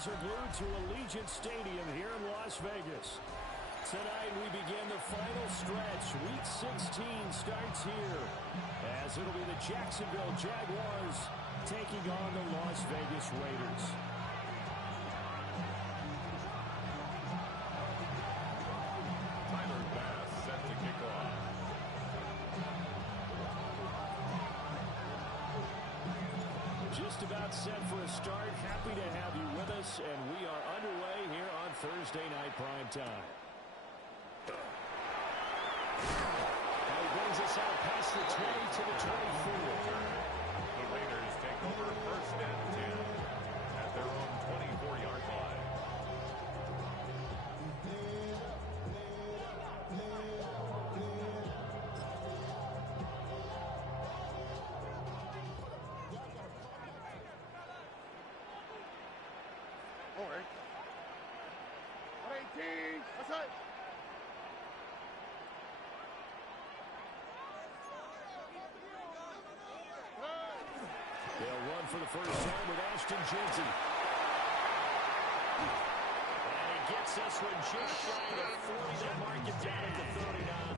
eyes are glued to Allegiant Stadium here in Las Vegas. Tonight we begin the final stretch. Week 16 starts here as it'll be the Jacksonville Jaguars taking on the Las Vegas Raiders. Tyler Bass set to kick off. Just about set for a start. Happy to have you with us, and we are underway here on Thursday Night Primetime. Now he brings us out past the 20 to the 24. The Raiders take over first and 10 at their own 24-yard line. All right. 118. What's up? They'll run for the first time with Ashton Jersey. And he gets this one just shy of 40. They mark it down at the 39.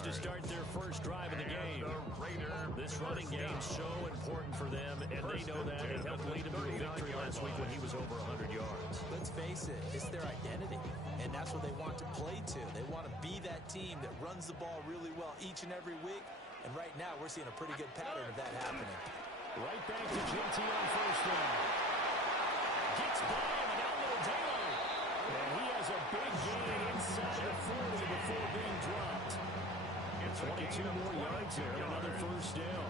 yards to start their first drive of the game. This running game's so important for them, and they know that. It helped lead them to a victory last week when he was over 100 yards. Let's face it, it's their identity, and that's what they want to play to. They want to be that team that runs the ball really well each and every week, and right now we're seeing a pretty good pattern of that happening. Right back to JT on first down. Gets by him and out to Taylor. And he has a big gain inside the 40 before being dropped. 22 more yards there, another first down.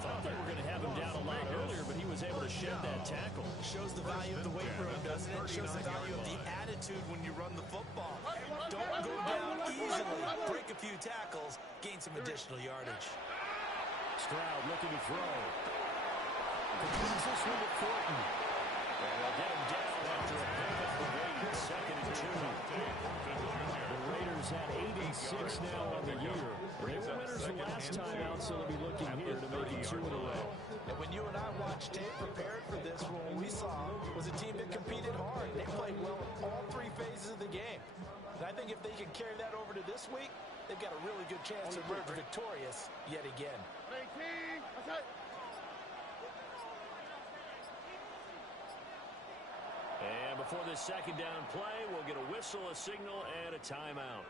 Thought they were going to have him down a lot earlier, but he was able to shed that tackle. Shows the value of the weight room, doesn't it? Shows the value of the attitude when you run the football. Don't go down easily. Break a few tackles, gain some additional yardage. Stroud looking to throw. Completes this one to Thornton. And they'll get him down after a pickup of 8, second and 2. The Raiders had 86 now on the year. They were winners the last time out, so they'll be looking here to make it 2 in a row. And when you and I watched tape prepared for this, what we saw was a team that competed hard. They played well in all 3 phases of the game. And I think if they can carry that over to this week, they've got a really good chance to emerge victorious yet again. And before this second down play, we'll get a whistle, a signal, and a timeout.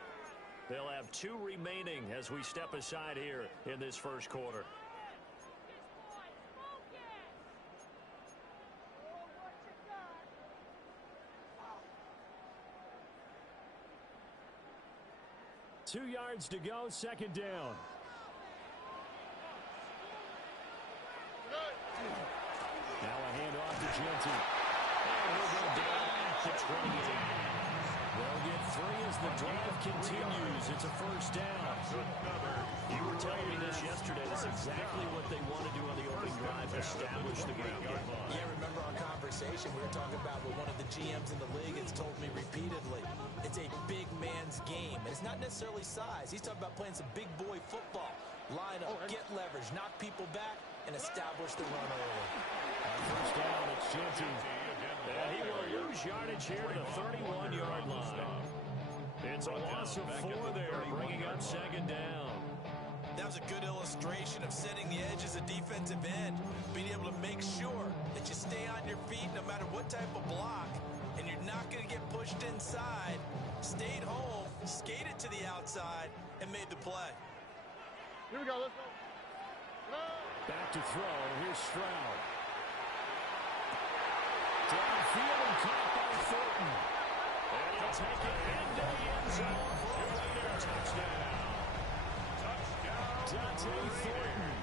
They'll have 2 remaining as we step aside here in this first quarter. Two yards to go, second down. Now a handoff to Genty. And he'll go down at the 28. They'll get 3 as the drive continues. It's a first down. You were telling me this yesterday. That's exactly what they want to do on the opening drive, establish the ground game. Yeah, remember our conversation we were talking about with one of the GMs in the league has told me repeatedly. It's a big man's game. And it's not necessarily size. He's talking about playing some big boy football. Line up, get leverage, knock people back, and establish the run early. On first down, it's Genty. And he will lose yardage here to the 31-yard line. It's a loss of 4 there, bringing up second down. That was a good illustration of setting the edge as a defensive end, being able to make sure that you stay on your feet no matter what type of block, and you're not going to get pushed inside. Stayed home, skated to the outside, and made the play. Here we go, let's go. Back to throw, here's Stroud. Downfield and caught by Thornton. And he'll take it into the end zone for a Raider touchdown. Dante Thornton,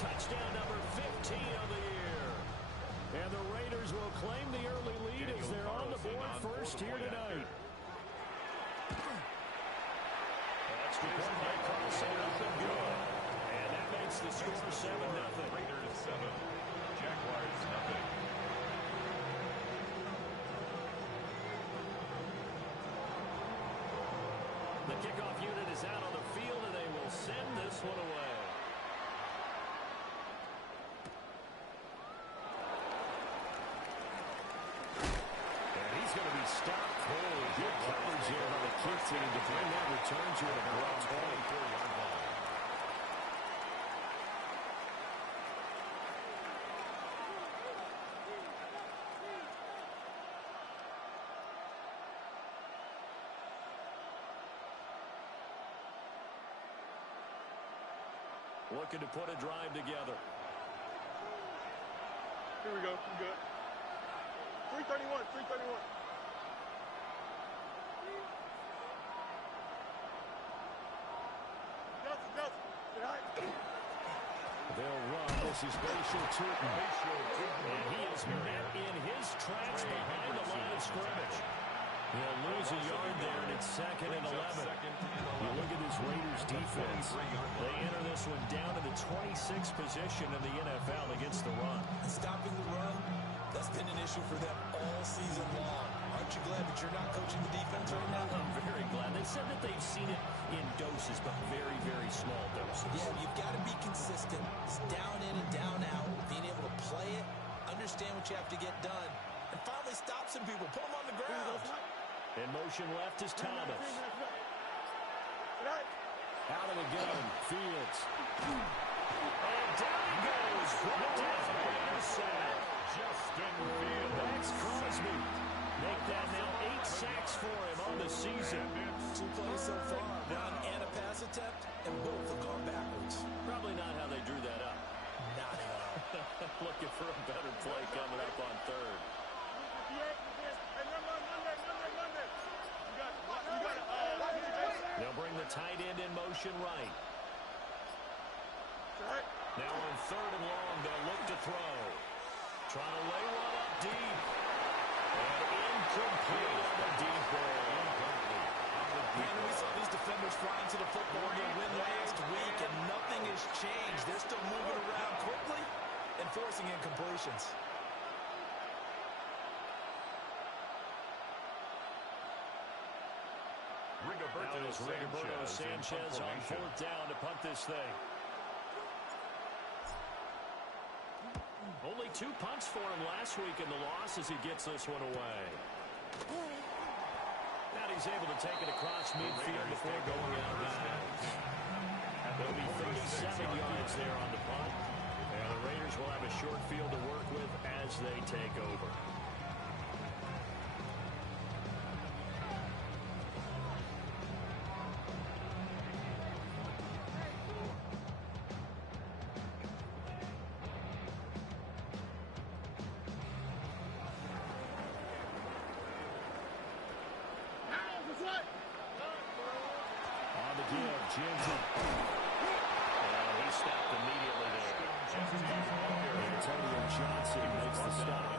touchdown number 15 of the year. And the Raiders will claim the early lead as they're on the board first here tonight. That's good by Carlson, nothing good. And that makes the score 7-0. Raiders 7, Jaguars nothing. The kickoff unit is out on the field, and they will send this one away. And he's going to be stopped cold. Good coverage here by the kick team to bring that return to it about 24-yard line. Looking to put a drive together. Here we go, I'm good. 331, 331. They'll run. This is Bashir Tootin. And he is met in his tracks behind the line of scrimmage. He'll lose a yard there, and it's 2nd and 11. You look at this Raiders defense. They enter this one down to the 26th position in the NFL against the run. Stopping the run, that's been an issue for them all season long. Aren't you glad that you're not coaching the defense right now? I'm very glad. They said that they've seen it in doses, but very, very small doses. Yeah, you've got to be consistent. It's down in and down out. Being able to play it, understand what you have to get done, and finally stop some people. Put them on the ground. In motion left is Thomas. Out of the gun, Fields. And down he goes. Brought down by the sack. Justin Fields. Max Crosby. Make that now 8 sacks for him on the season. 2 plays so far, run and a pass attempt, and both have gone backwards. Probably not how they drew that up. Not at all. Looking for a better play coming up on third. They'll bring the tight end in motion right. Now on third and long, they'll look to throw. Trying to lay one up deep. And incomplete on the deep ball. Brandon, we saw these defenders flying to the football to win last week, and nothing has changed. They're still moving around quickly and forcing incompletions. Now it is Rigoberto Sanchez on fourth down to punt this thing. Only 2 punts for him last week in the loss as he gets this one away. Now he's able to take it across midfield before going out of bounds. There'll be 37 yards there on the punt. And the Raiders will have a short field to work with as they take over. On the give, Jensen. And he stopped immediately there. Antonio Johnson makes the stop.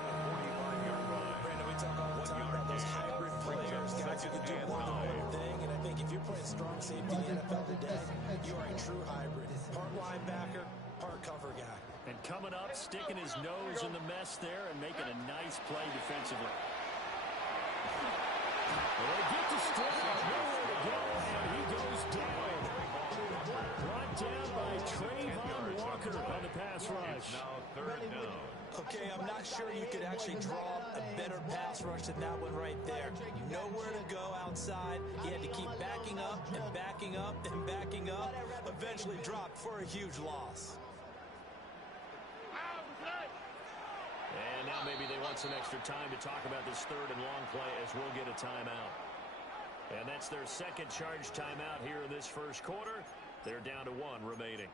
Brandon, we talk all the time about those hybrid players, guys who can do more than one thing, and I think if you're playing strong safety in the NFL today, you are a true hybrid. Part linebacker, part cover guy. And coming up, sticking his nose in the mess there and making a nice play defensively. Well, they get to Stroud, nowhere to go, and he goes down. Brought down by Trayvon Walker on the pass rush. Now third down. Okay, I'm not sure you could actually draw a better pass rush than that one right there. Nowhere to go outside. He had to keep backing up and backing up and backing up. Eventually dropped for a huge loss. And now maybe they want some extra time to talk about this third and long play as we'll get a timeout. And that's their second charge timeout here in this first quarter. They're down to 1 remaining.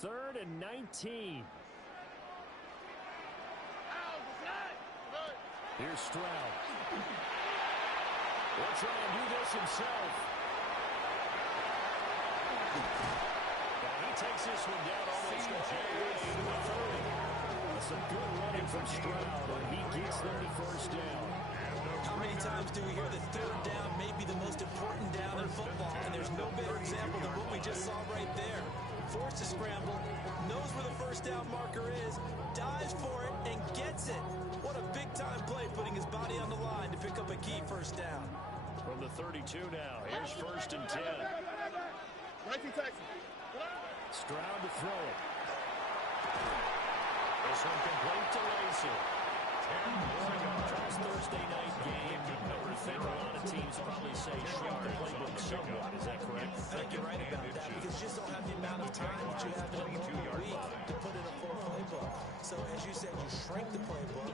Third and 19. Here's Stroud. Will try and do this himself. And he takes this one down almost all the way to the 30. That's some good running from Stroud, and he gets them to first down. How many times do we hear that third down may be the most important down in football? And there's no better example than what we just saw right there. Forced to scramble, knows where the first down marker is, dives for it, and gets it. What a big-time play, putting his body on the line to pick up a key first down. From the 32 now, here's first and 10. Stroud to throw it. This one complete to Lacey. It's Thursday night game. I think a lot of teams probably say shrink the playbook somewhat. Is that correct? I think you're right about that because you just don't have the amount of time that you have in a normal week to put in a full playbook. So as you said, you shrink the playbook,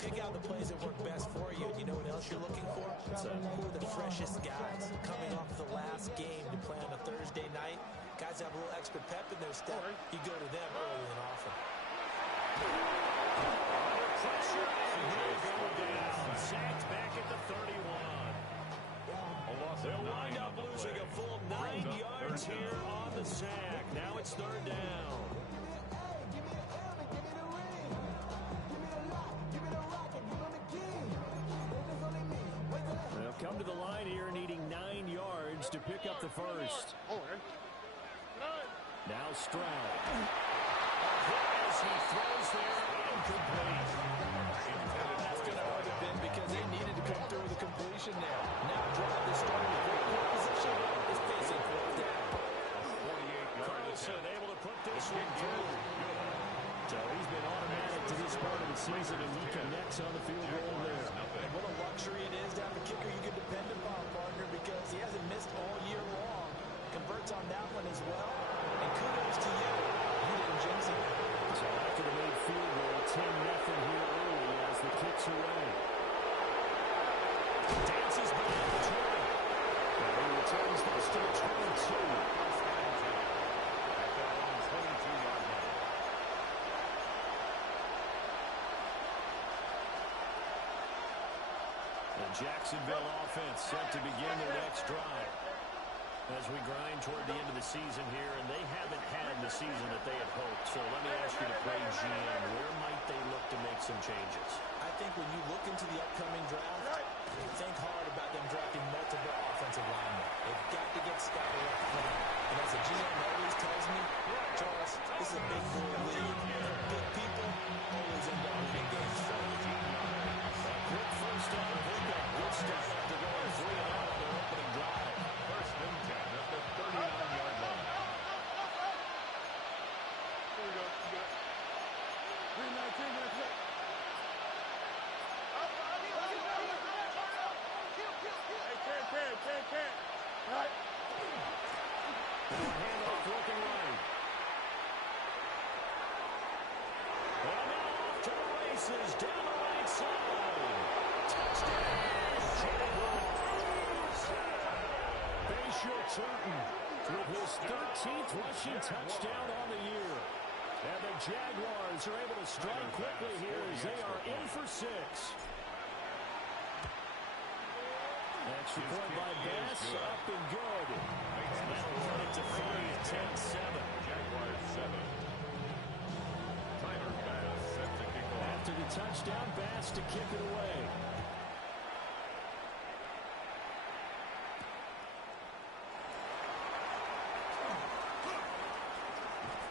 pick out the plays that work best for you. And you know what else you're looking for? Who are the freshest guys coming off the last game to play on a Thursday night? Guys have a little extra pep in their step. You go to them early and often. Pressure and he'll go down. Sacked back at the 31. They'll wind up losing a full 9 yards here on the sack. Now it's third down. They'll come to the line here needing 9 yards to pick up the first. Now Stroud. As he throws there, incomplete. That's going to hurt a bit because they needed to come through with a completion there. Now drive is starting with great field position. Is facing fourth down. Carlson able to put this one through. first part of the season, and he connects on the field goal there. And what a luxury it is to have a kicker you can depend upon, partner, because he hasn't missed all year long. Converts on that one as well. And kudos to you. You didn't jinx it. So after the made field goal, 10-0 here early as the kick's away. Dances back at the 20. And he returns this to the 22. Jacksonville offense set to begin their next drive as we grind toward the end of the season here, and they haven't had the season that they had hoped. So let me ask you to play GM, where might they look to make some changes? I think when you look into the upcoming draft, think hard about them drafting multiple offensive linemen. They've got to get scouted up front. And as a GM always tells me, Charles, this is a big boy league. Big people always end up winning games for you. Quick first down, they've got good stuff to go 3 and out on their opening drive. First and 10 at the 39-yard line. Here we go. You got it. 3-19, that's it. Hey, can. All right. Handoff looking right. And now off to the races down the right side. Touchdown, Jaguars. Bayshaw Turton with his 13th rushing touchdown on the year. And the Jaguars are able to strike quickly here as they are in for 6. Extra point by Bass, up and good. And that'll run it to 3, 10-7. Jaguars 7. Tyler Bass set to kick off. After the touchdown, Bass to kick it away.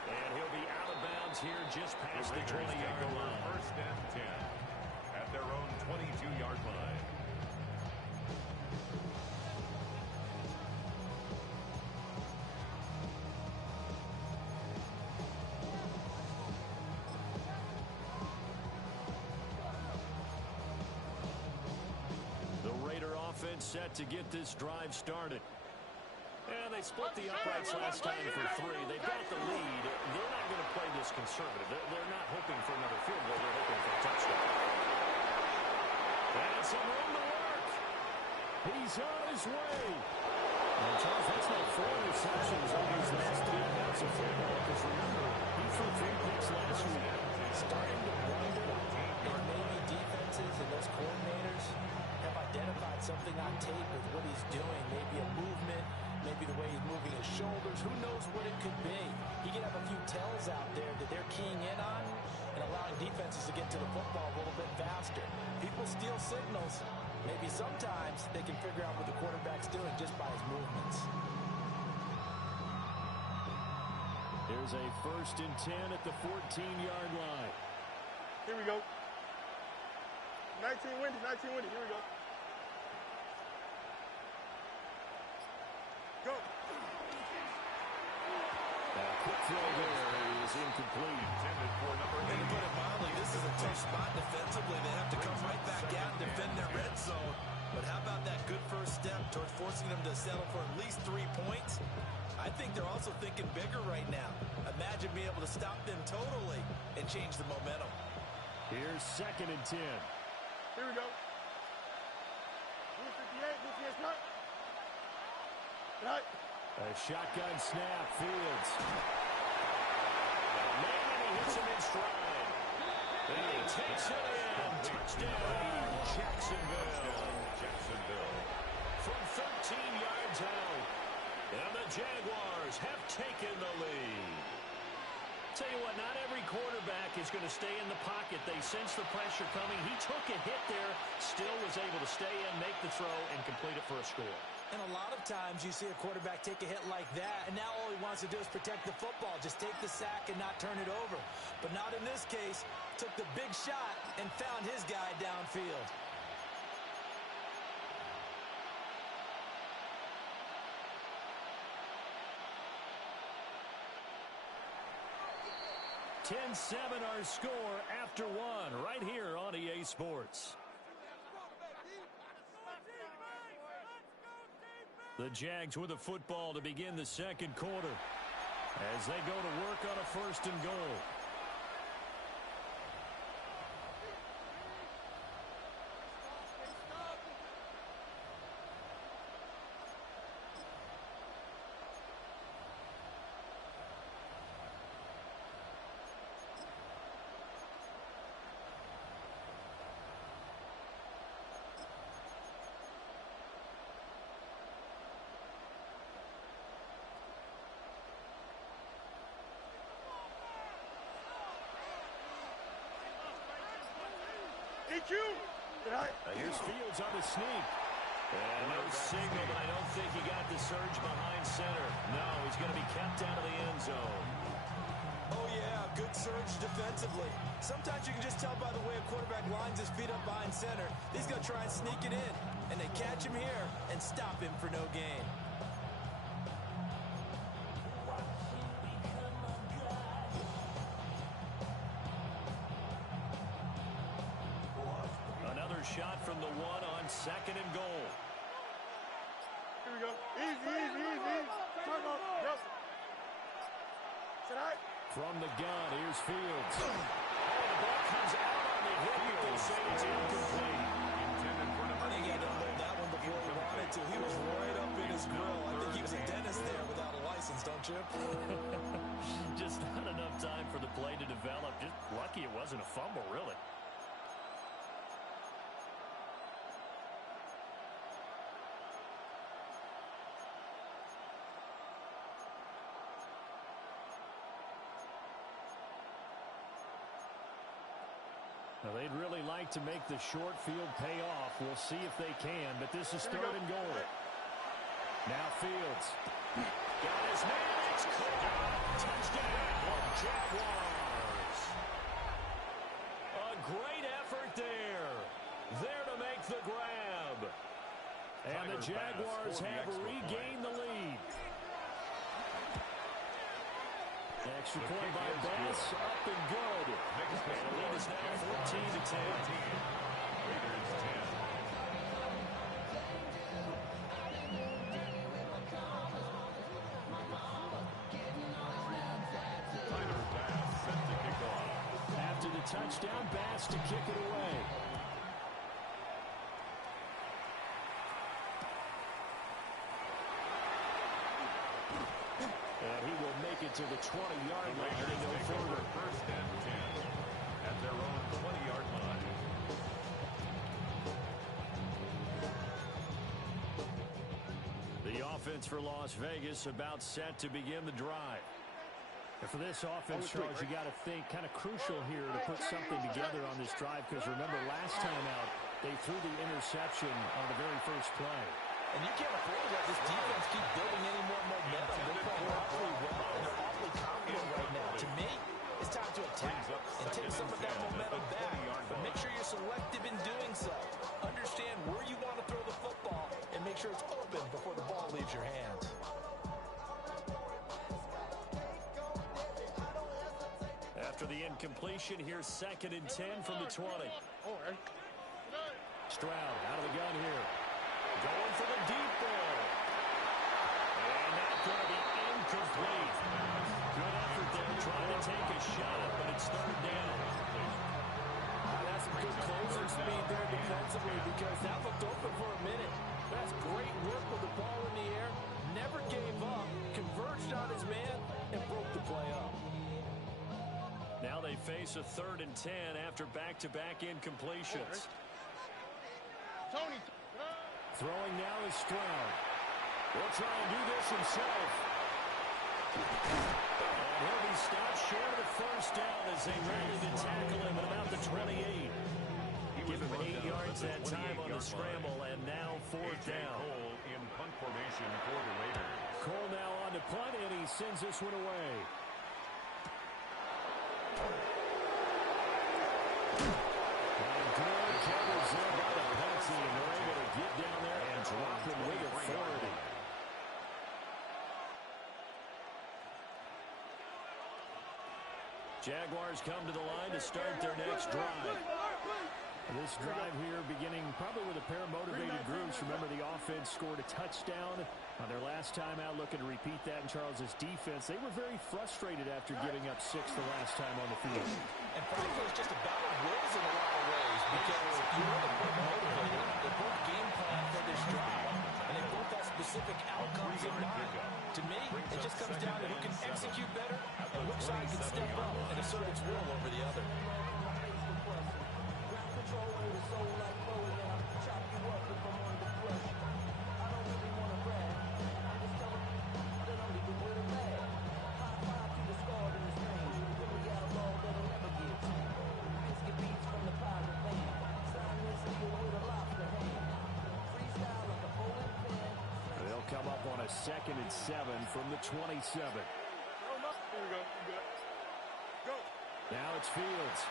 And he'll be out of bounds here just past the 20-yard line. First and 10 at their own 22-yard line. Set to get this drive started. And they split the uprights last time for 3. They've got the lead. They're not going to play this conservative. They're not hoping for another field goal. They're hoping for a touchdown. And some room to work. He's on his way. And Charles, that's not 4 receptions on his last 3 attempts of football. Because remember, he threw 3 picks last week. Starting to wonder if maybe defenses and those coordinators have identified something on tape with what he's doing. Maybe a movement, maybe the way he's moving his shoulders. Who knows what it could be? He could have a few tells out there that they're keying in on and allowing defenses to get to the football a little bit faster. People steal signals. Maybe sometimes they can figure out what the quarterback's doing just by his movements. Here's a 1st and 10 at the 14-yard line. Here we go. 19 windy. Here we go. Go. Quick throw there is incomplete. Intended for number 8. And to put it mildly, this is a tough spot defensively. They have to come right back out and defend their red zone. But how about that good first step towards forcing them to settle for at least 3 points? I think they're also thinking bigger right now. Imagine being able to stop them totally and change the momentum. Here's 2nd and 10. Here we go. 58 front. Right. A shotgun snap, Fields. And he hits him in stride. And he takes it in. Touchdown, Jacksonville. From 13 yards out. And the Jaguars have taken the lead. Tell you what, not every quarterback is going to stay in the pocket. They sense the pressure coming. He took a hit there, still was able to stay in, make the throw, and complete it for a score. And a lot of times you see a quarterback take a hit like that, and now all he wants to do is protect the football. Just take the sack and not turn it over. But not in this case. Took the big shot and found his guy downfield. $10-7 our score after after one right here on EA Sports. The Jags with the football to begin the second quarter as they go to work on a 1st and goal. Here's Fields on the sneak. And no signal, but I don't think he got the surge behind center. No, he's going to be kept out of the end zone. Oh, yeah, good surge defensively. Sometimes you can just tell by the way a quarterback lines his feet up behind center. He's going to try and sneak it in. And they catch him here and stop him for no gain. Shot from the one on 2nd and goal. Here we go. Easy. Turn up. Yep. Tonight. From the gun, here's Fields. Oh, the ball comes out on the hit. You can say it's incomplete. I think he had to hold that one before he wanted to. He was right up in his grill. I think he was a dentist there without a license, don't you? Just not enough time for the play to develop. Just lucky it wasn't a fumble, really. Now, they'd really like to make the short field pay off. We'll see if they can, but this is 3rd and goal. Now Fields. Got his man. It's caught. Touchdown, Jaguars. A great effort there. There to make the grab. And the Jaguars have regained the lead. Extra point by Bass, up and good. And the lead is now 14-10. Raiders 10. Tyler Bass set to kick off. After the touchdown, Bass to kick it away. And he will make it to the 20-yard line and go further. 1st and 10 at their own 20-yard line. The offense for Las Vegas about set to begin the drive. And for this offense, Charles, you got to think kind of crucial here to put something together on this drive, because remember last time out they threw the interception on the very first play. And you can't afford to let this defense keep building any more momentum. They're playing awfully well, and they're awfully confident right now. To me, it's time to attack and take some of that momentum back. But make sure you're selective in doing so. Understand where you want to throw the football and make sure it's open before the ball leaves your hands. After the incompletion, here's 2nd and 10 from the 20. Stroud out of the gun here. Going for the deep ball. And that's going to be incomplete. Good effort there trying to take a shot, but it's 3rd down. That's some good closing speed there defensively, because that looked open for a minute. That's great work with the ball in the air. Never gave up. Converged on his man and broke the play up. Now they face a 3rd and 10 after back-to-back incompletions. Tony. Throwing now is Stroud. Will try and do this himself. And he'll be stopped short of the 1st down as they ready to tackle him at about the 28. Give him 8 yards that time on the scramble, and now 4th down. Cole in punt formation for the Raiders. Cole now on to punt, and he sends this one away. And good coverage there by the punt team. They're able to get down there and drop him with authority. Jaguars come to the line to start their next drive. This drive here beginning probably with a pair of motivated groups. Remember, the offense scored a touchdown on their last time out, looking to repeat that in Charles's defense. They were very frustrated after giving up 6 the last time on the field. And frankly, it's just a battle of wills in a lot of ways because you know they're both motivated. They both game plan for this drive, and they both have specific outcomes in mind. To me, it just comes down to who can execute better and which side can step up and assert its will over the other. Come up on a 2nd and 7 from the 27. Here we go. Good. Go. Now it's Fields.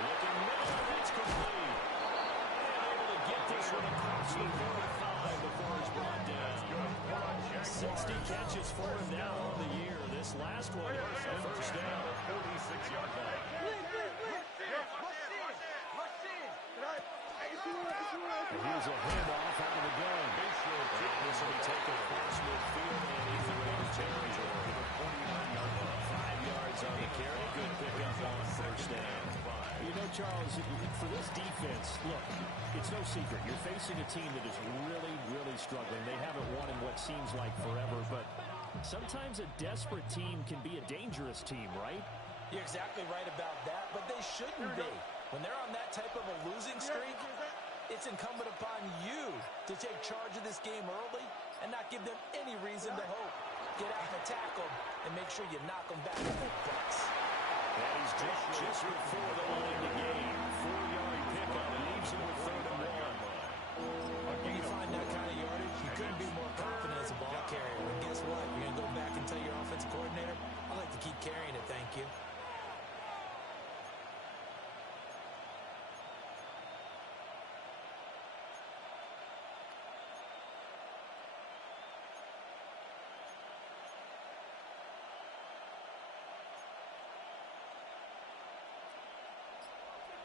Looking middle, and it's complete. And able to get this one across the 45 before he's brought down. 60 catches for him now on the year. This last one, a first down. 46-yard line. And here's a handoff out of the gun. This will be taken across midfield and into Raiders territory. 5 yards on the carry. Good pickup on first down. You know, Charles, for this defense, look, it's no secret. You're facing a team that is really, really struggling. They haven't won in what seems like forever, but sometimes a desperate team can be a dangerous team, right? You're exactly right about that, but they shouldn't be. When they're on that type of a losing streak, it's incumbent upon you to take charge of this game early and not give them any reason to hope. Get out and attack them and make sure you knock them back in their butts. And he's dropped just before the line to gain. 4-yard pickup leaves him with 3rd and 1. When you find that kind of yardage, you couldn't be more confident as a ball carrier. And guess what? You're going to go back and tell your offensive coordinator, I like to keep carrying it, thank you.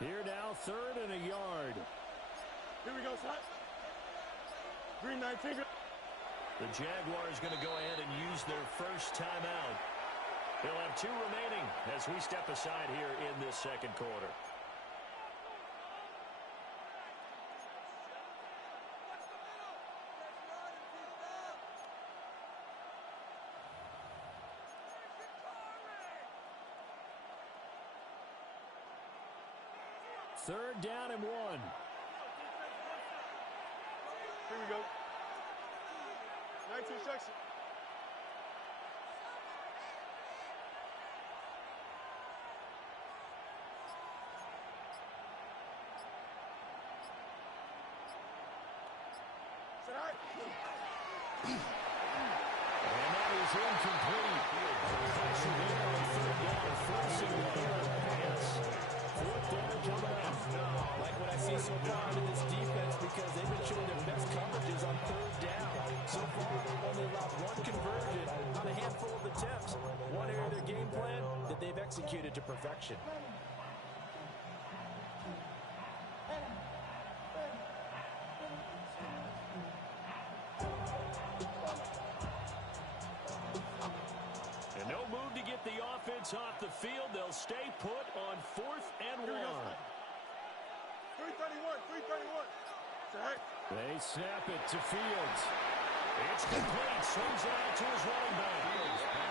Here now, 3rd and a yard. Here we go, son. Green 19. The Jaguars going to go ahead and use their first timeout. They'll have 2 remaining as we step aside here in this second quarter. Third down and 1. Here we go. 19 section. And that is incomplete. Pressure there on 3rd down, forcing the pass. 4th down coming up. Like what I see so far in this defense because they've been showing their best coverages on 3rd down. So far, they've only allowed 1 conversion on a handful of attempts. One area of their game plan that they've executed to perfection. And no move to get the offense off the field. They'll stay put on 4th and 1. 331. They snap it to Fields. It's complete. Swings it out to his running back.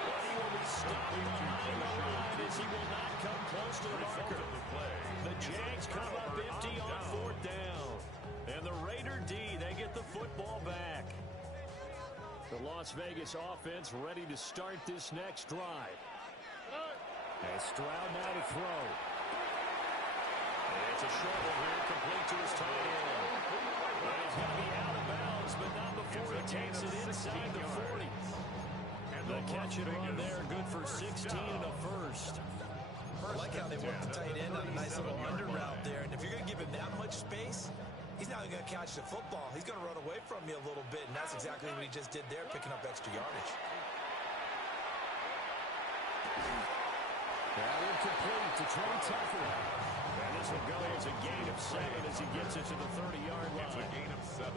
But he will be stopped behind the line as he will not come close to the marker. The Jags come up empty on 4th down. And the Raider D, they get the football back. The Las Vegas offense ready to start this next drive. As Stroud now to throw. It's a short one here, complete to his tight end. But he's going to be out of bounds, but not before he takes it inside the 40. The catch and run there, good for 16 and a first. I like how they work the tight end on a nice little under route there. And if you're going to give him that much space, he's not going to catch the football. He's going to run away from you a little bit, and that's exactly what he just did there, picking up extra yardage. That incomplete to Trey Tucker. And this will go as a gain of 7 as he gets it to the 30-yard line. It's a gain of 7.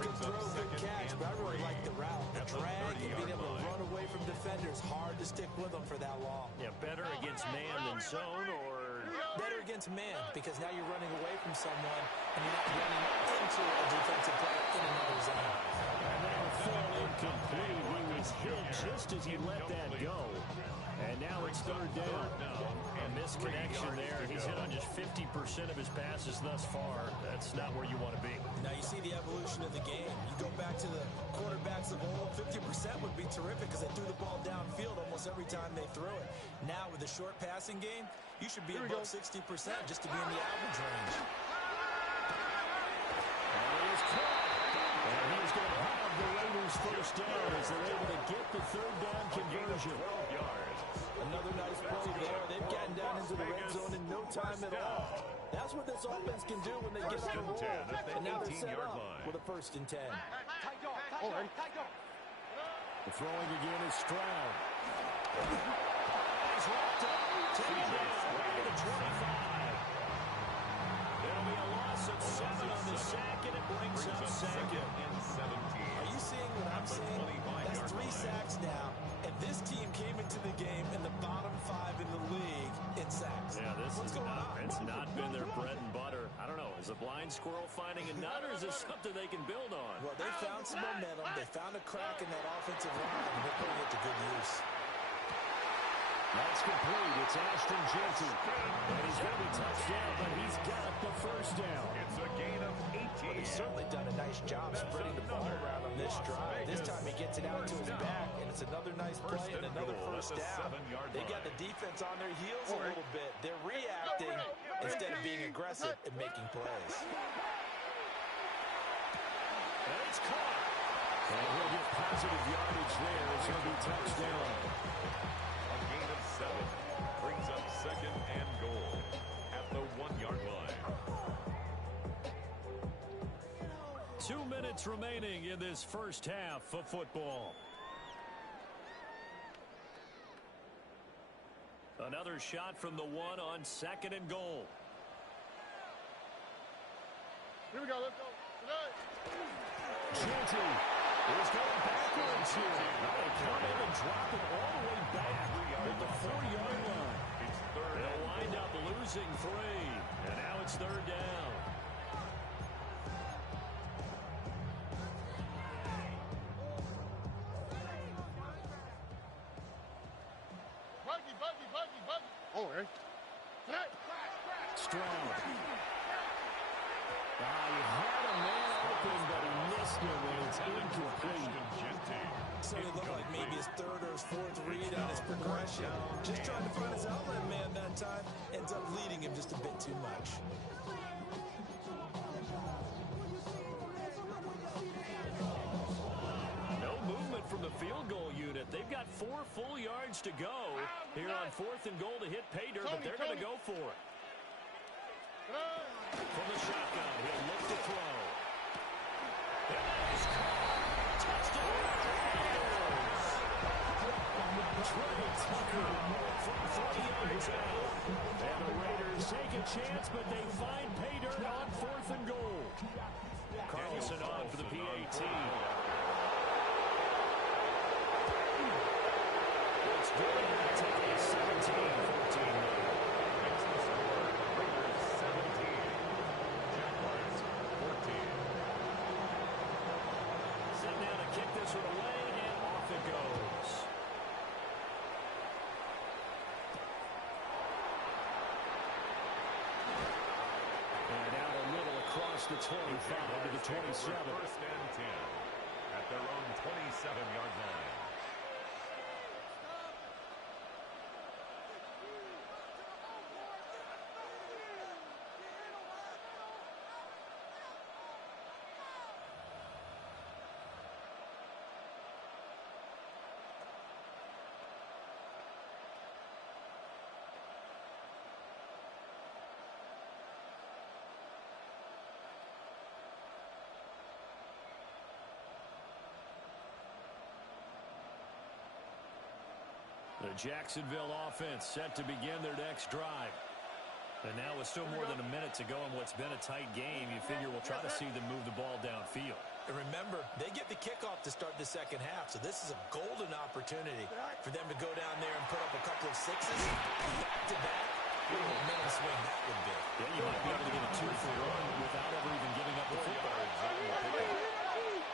Good throw, good catch, but I really like the route. The drag and being able to run away from defenders. Hard to stick with them for that long. Yeah, better against man than zone, or better against man, because now you're running away from someone and you're not running into a defensive player in another zone. And that'll fall incomplete. He was hit just as he let that go. And now it's third down. A misconnection there. He's hit on just 50% of his passes thus far. That's not where you want to be. Now you see the evolution of the game. You go back to the quarterbacks of old, 50% would be terrific because they threw the ball downfield almost every time they threw it. Now with the short passing game, you should be above 60% just to be in the average range. And he is caught. And he's going to have the Raiders first down as they're able to get the third down conversion. 12 yards. Another nice play there. They've gotten down into the red zone in no time at all. That's what this offense can do when they get on a roll. And now they're set up with a 1st and 10. The throwing again is Stroud. He's wrapped up. Taken down right to the 25. It'll be a loss of 7 on the sack, and it brings up second and 17. Are you seeing what I'm seeing? That's 3 sacks now, and this team came into the game in the bottom 5 in the league in sacks. Yeah, What's going on? It's not been their bread and butter. I don't know. Is a blind squirrel finding a nut, or is this something they can build on? Well, they found some momentum. They found a crack in that offensive line, and they're putting it to good use. That's complete. It's Ashton Jeanty. And he's going to be touchdown, but he's got the first down. It's a gain of 18. Well, he's certainly done a nice job spreading the ball around on this drive. This time he gets it out to his back, and it's another nice play and another first down. They got the defense on their heels a little bit. They're reacting instead of being aggressive and making plays. And it's caught. And he'll get positive yardage there as he'll be touchdown. A gain of 7 brings up 2nd and goal at the 1-yard line. 2 minutes remaining in this first half of football. Another shot from the 1 on 2nd and goal. Here we go, let's go. Jeanty is going backwards here. They come in and drop it all the way back at the 4-yard line. They'll wind up losing 3, and now it's third down. Buggy. Oh, right. Stroud. He had a man open, but he missed him, and it's incomplete. So it looked like maybe his 3rd or his 4th read on his progression. Just trying to find his outlet man that time. Ends up leading him just a bit too much. No movement from the field goal unit. They've got 4 full yards to go here on 4th and goal to hit pay dirt, but they're going to go for it. From the shotgun, he'll look to throw. And that is caught. Touchdown, Raiders! Trey Tucker from 40 yards out. And the Raiders take a chance, but they find pay dirt on 4th and goal. Carlson on for the PAT. It's good. They take a 17-14 lead. Raiders 17. Jaguars 14. Set now to kick this one away, and off it goes. And out a little across the 25 to the 27. 1st and 10 at their own 27-yard line. Jacksonville offense set to begin their next drive. And now with still more than a minute to go in what's been a tight game, you figure we'll try to see them move the ball downfield. And remember, they get the kickoff to start the second half, so this is a golden opportunity for them to go down there and put up a couple of sixes. Back-to-back. What a momentum swing that would be. Yeah, you might be able to get a 2-for-1 without ever even giving up the football.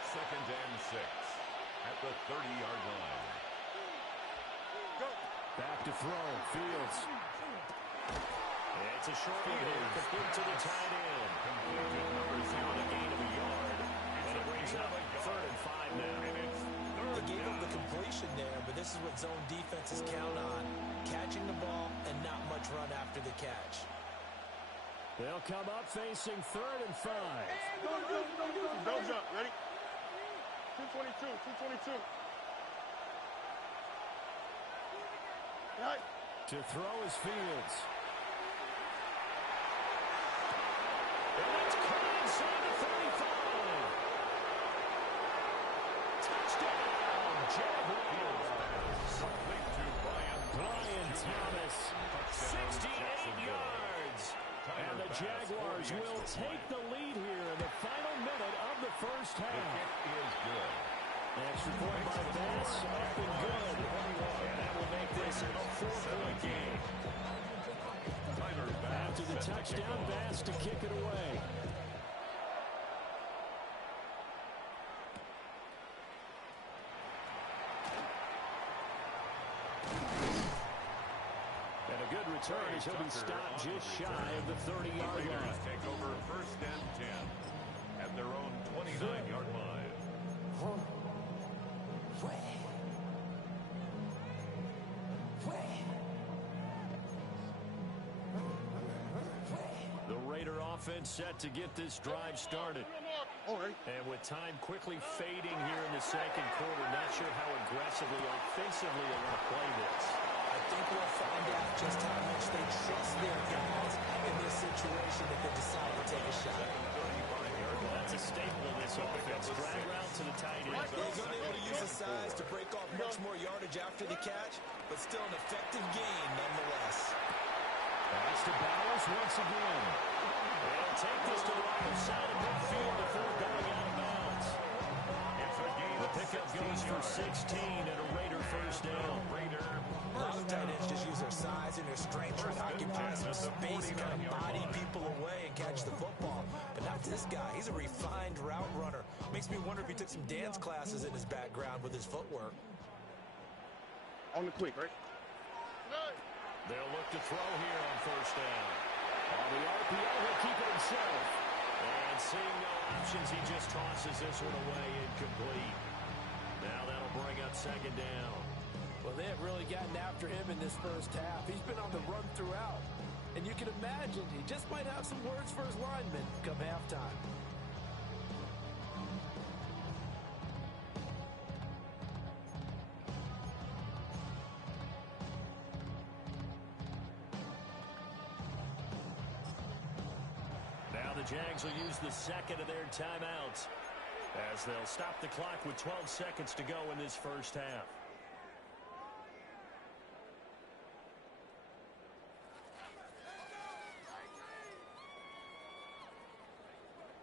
Second and 6 at the 30-yard line. Back to throw. Fields. It's a short one here. Complete to the tight end. Completed number 0 on a gain of a yard. And it brings up 3rd and 5 now. They gave up the completion there, but this is what zone defenses count on. Catching the ball and not much run after the catch. They'll come up facing 3rd and 5. Don't jump. Ready? 222. 222. Right. To throw is Fields. And that's caught inside the 35. Touchdown, Jaguars. Complete to Brian Thomas, 68 yards. And the Jaguars will take the lead here in the final minute of the first half. The kick is good. Extra point by Bass, up and good. And that will make this a 4-point game. After the touchdown, Bass to kick it away. And a good return as he'll be stopped just shy of the 30-yard line. Take over 1st and 10 at their own 29-yard line. The Raider offense set to get this drive started. And with time quickly fading here in the second quarter, not sure how aggressively, offensively they want to play this. I think we'll find out just how much they trust their guys in this situation if they decide to take a shot. Well, that's a staple in this offense. Drag route to the tight end. He's unable to use his size to break off much more yardage after the catch, but still an effective gain nonetheless. Pass to Bowers once again. They'll take this to the right side of midfield before going out of bounds. The pickup goes for 16 and a Raider first down. A lot of tight ends just use their size and their strength, try to occupy some space and kind of body people away and catch the football. But not this guy. He's a refined route runner. Makes me wonder if he took some dance classes in his background with his footwork. On the quick, right? They'll look to throw here on first down. On the RPO, he'll keep it himself. And seeing no options, he just tosses this one away incomplete. Now that'll bring up 2nd down. Well, they have really gotten after him in this first half. He's been on the run throughout. And you can imagine he just might have some words for his linemen come halftime. Now the Jags will use the second of their timeouts as they'll stop the clock with 12 seconds to go in this first half.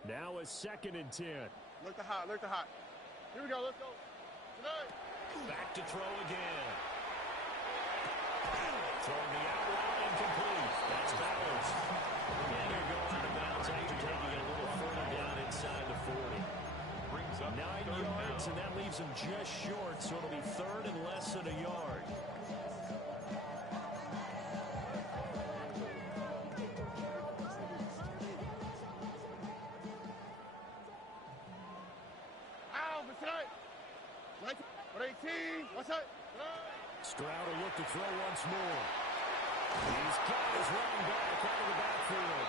Now a 2nd and 10. Look the hot, look the hot. Here we go, let's go. Tonight. Back to throw again. Throwing the out route incomplete. That's Bowers. And they'll go out of bounds after taking it a little further down inside the 40. Brings up 9 yards, and that leaves them just short, so it'll be 3rd and less than a yard. Stroud will look to throw once more. He's got his running back out of the backfield.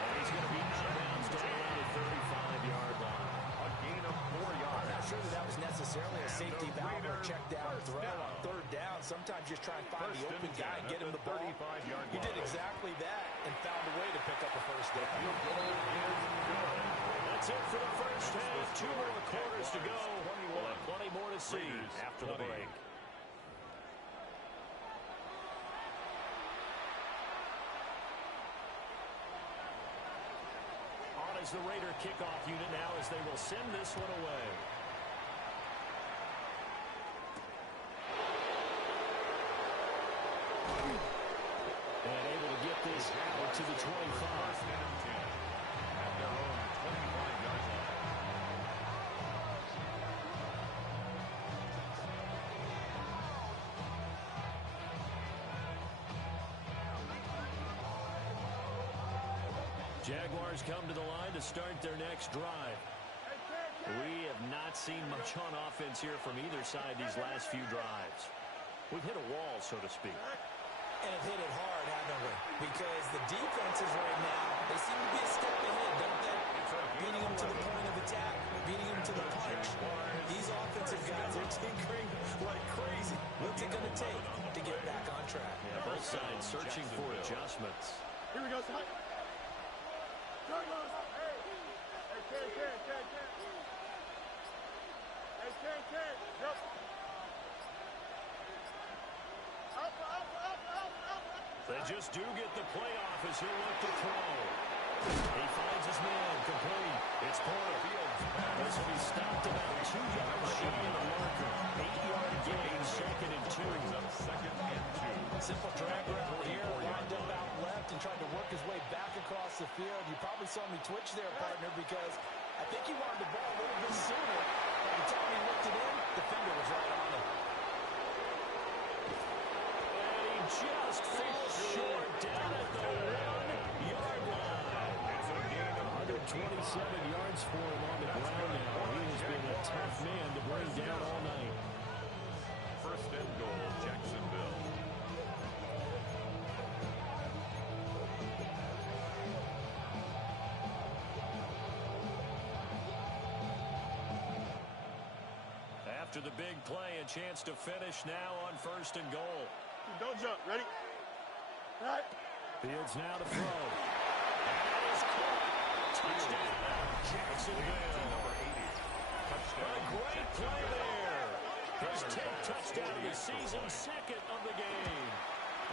And he's going to be out of bounds down around the 35-yard line. A gain of 4 yards. I'm not sure that was necessarily a safety valve or a check down throw on 3rd down. Sometimes just try and find the open guy and get him the ball. He did exactly that and found a way to pick up a first down. That's it for the first half. 2 more quarters to go. We'll have plenty more to see after the break. as the Raider kickoff unit now as they will send this one away. And able to get this out to the 25. At their own 25-yard line. Jaguars come to the line to start their next drive. We have not seen much on offense here from either side these last few drives. We've hit a wall, so to speak. And have hit it hard, haven't we? Because the defenses right now, they seem to be a step ahead, don't they? Beating them to the point of attack, beating them to the punch. These offensive guys are tinkering like crazy. What's it going to take to get back on track? Yeah, both sides searching for adjustments. Here we go, son. Hey, Ken. Yep. Up. They just do get the playoff as he'll look to throw. He finds his man complete. It's Porter. This will be stopped about 2 yards shy of the marker. 8-yard gain, 2nd and 2. Second and 2. Simple drag route here, lined up out left and tried to work his way back across the field. You probably saw me twitch there, partner, because I think he wanted the ball a little bit sooner. By the time he looked it in, the finger was right on him. And he just falls short down at the 1-yard line. 127 yards for him on the ground now. He has been a tough man to bring down all night. First and goal, Jacksonville. After the big play, a chance to finish now on 1st and goal. Don't jump. Ready? All right. Fields now to throw. And that is caught. Touchdown, Jacksonville. Number 80. Touchdown. A great play there. His 10th touchdown of the season, 2nd of the game.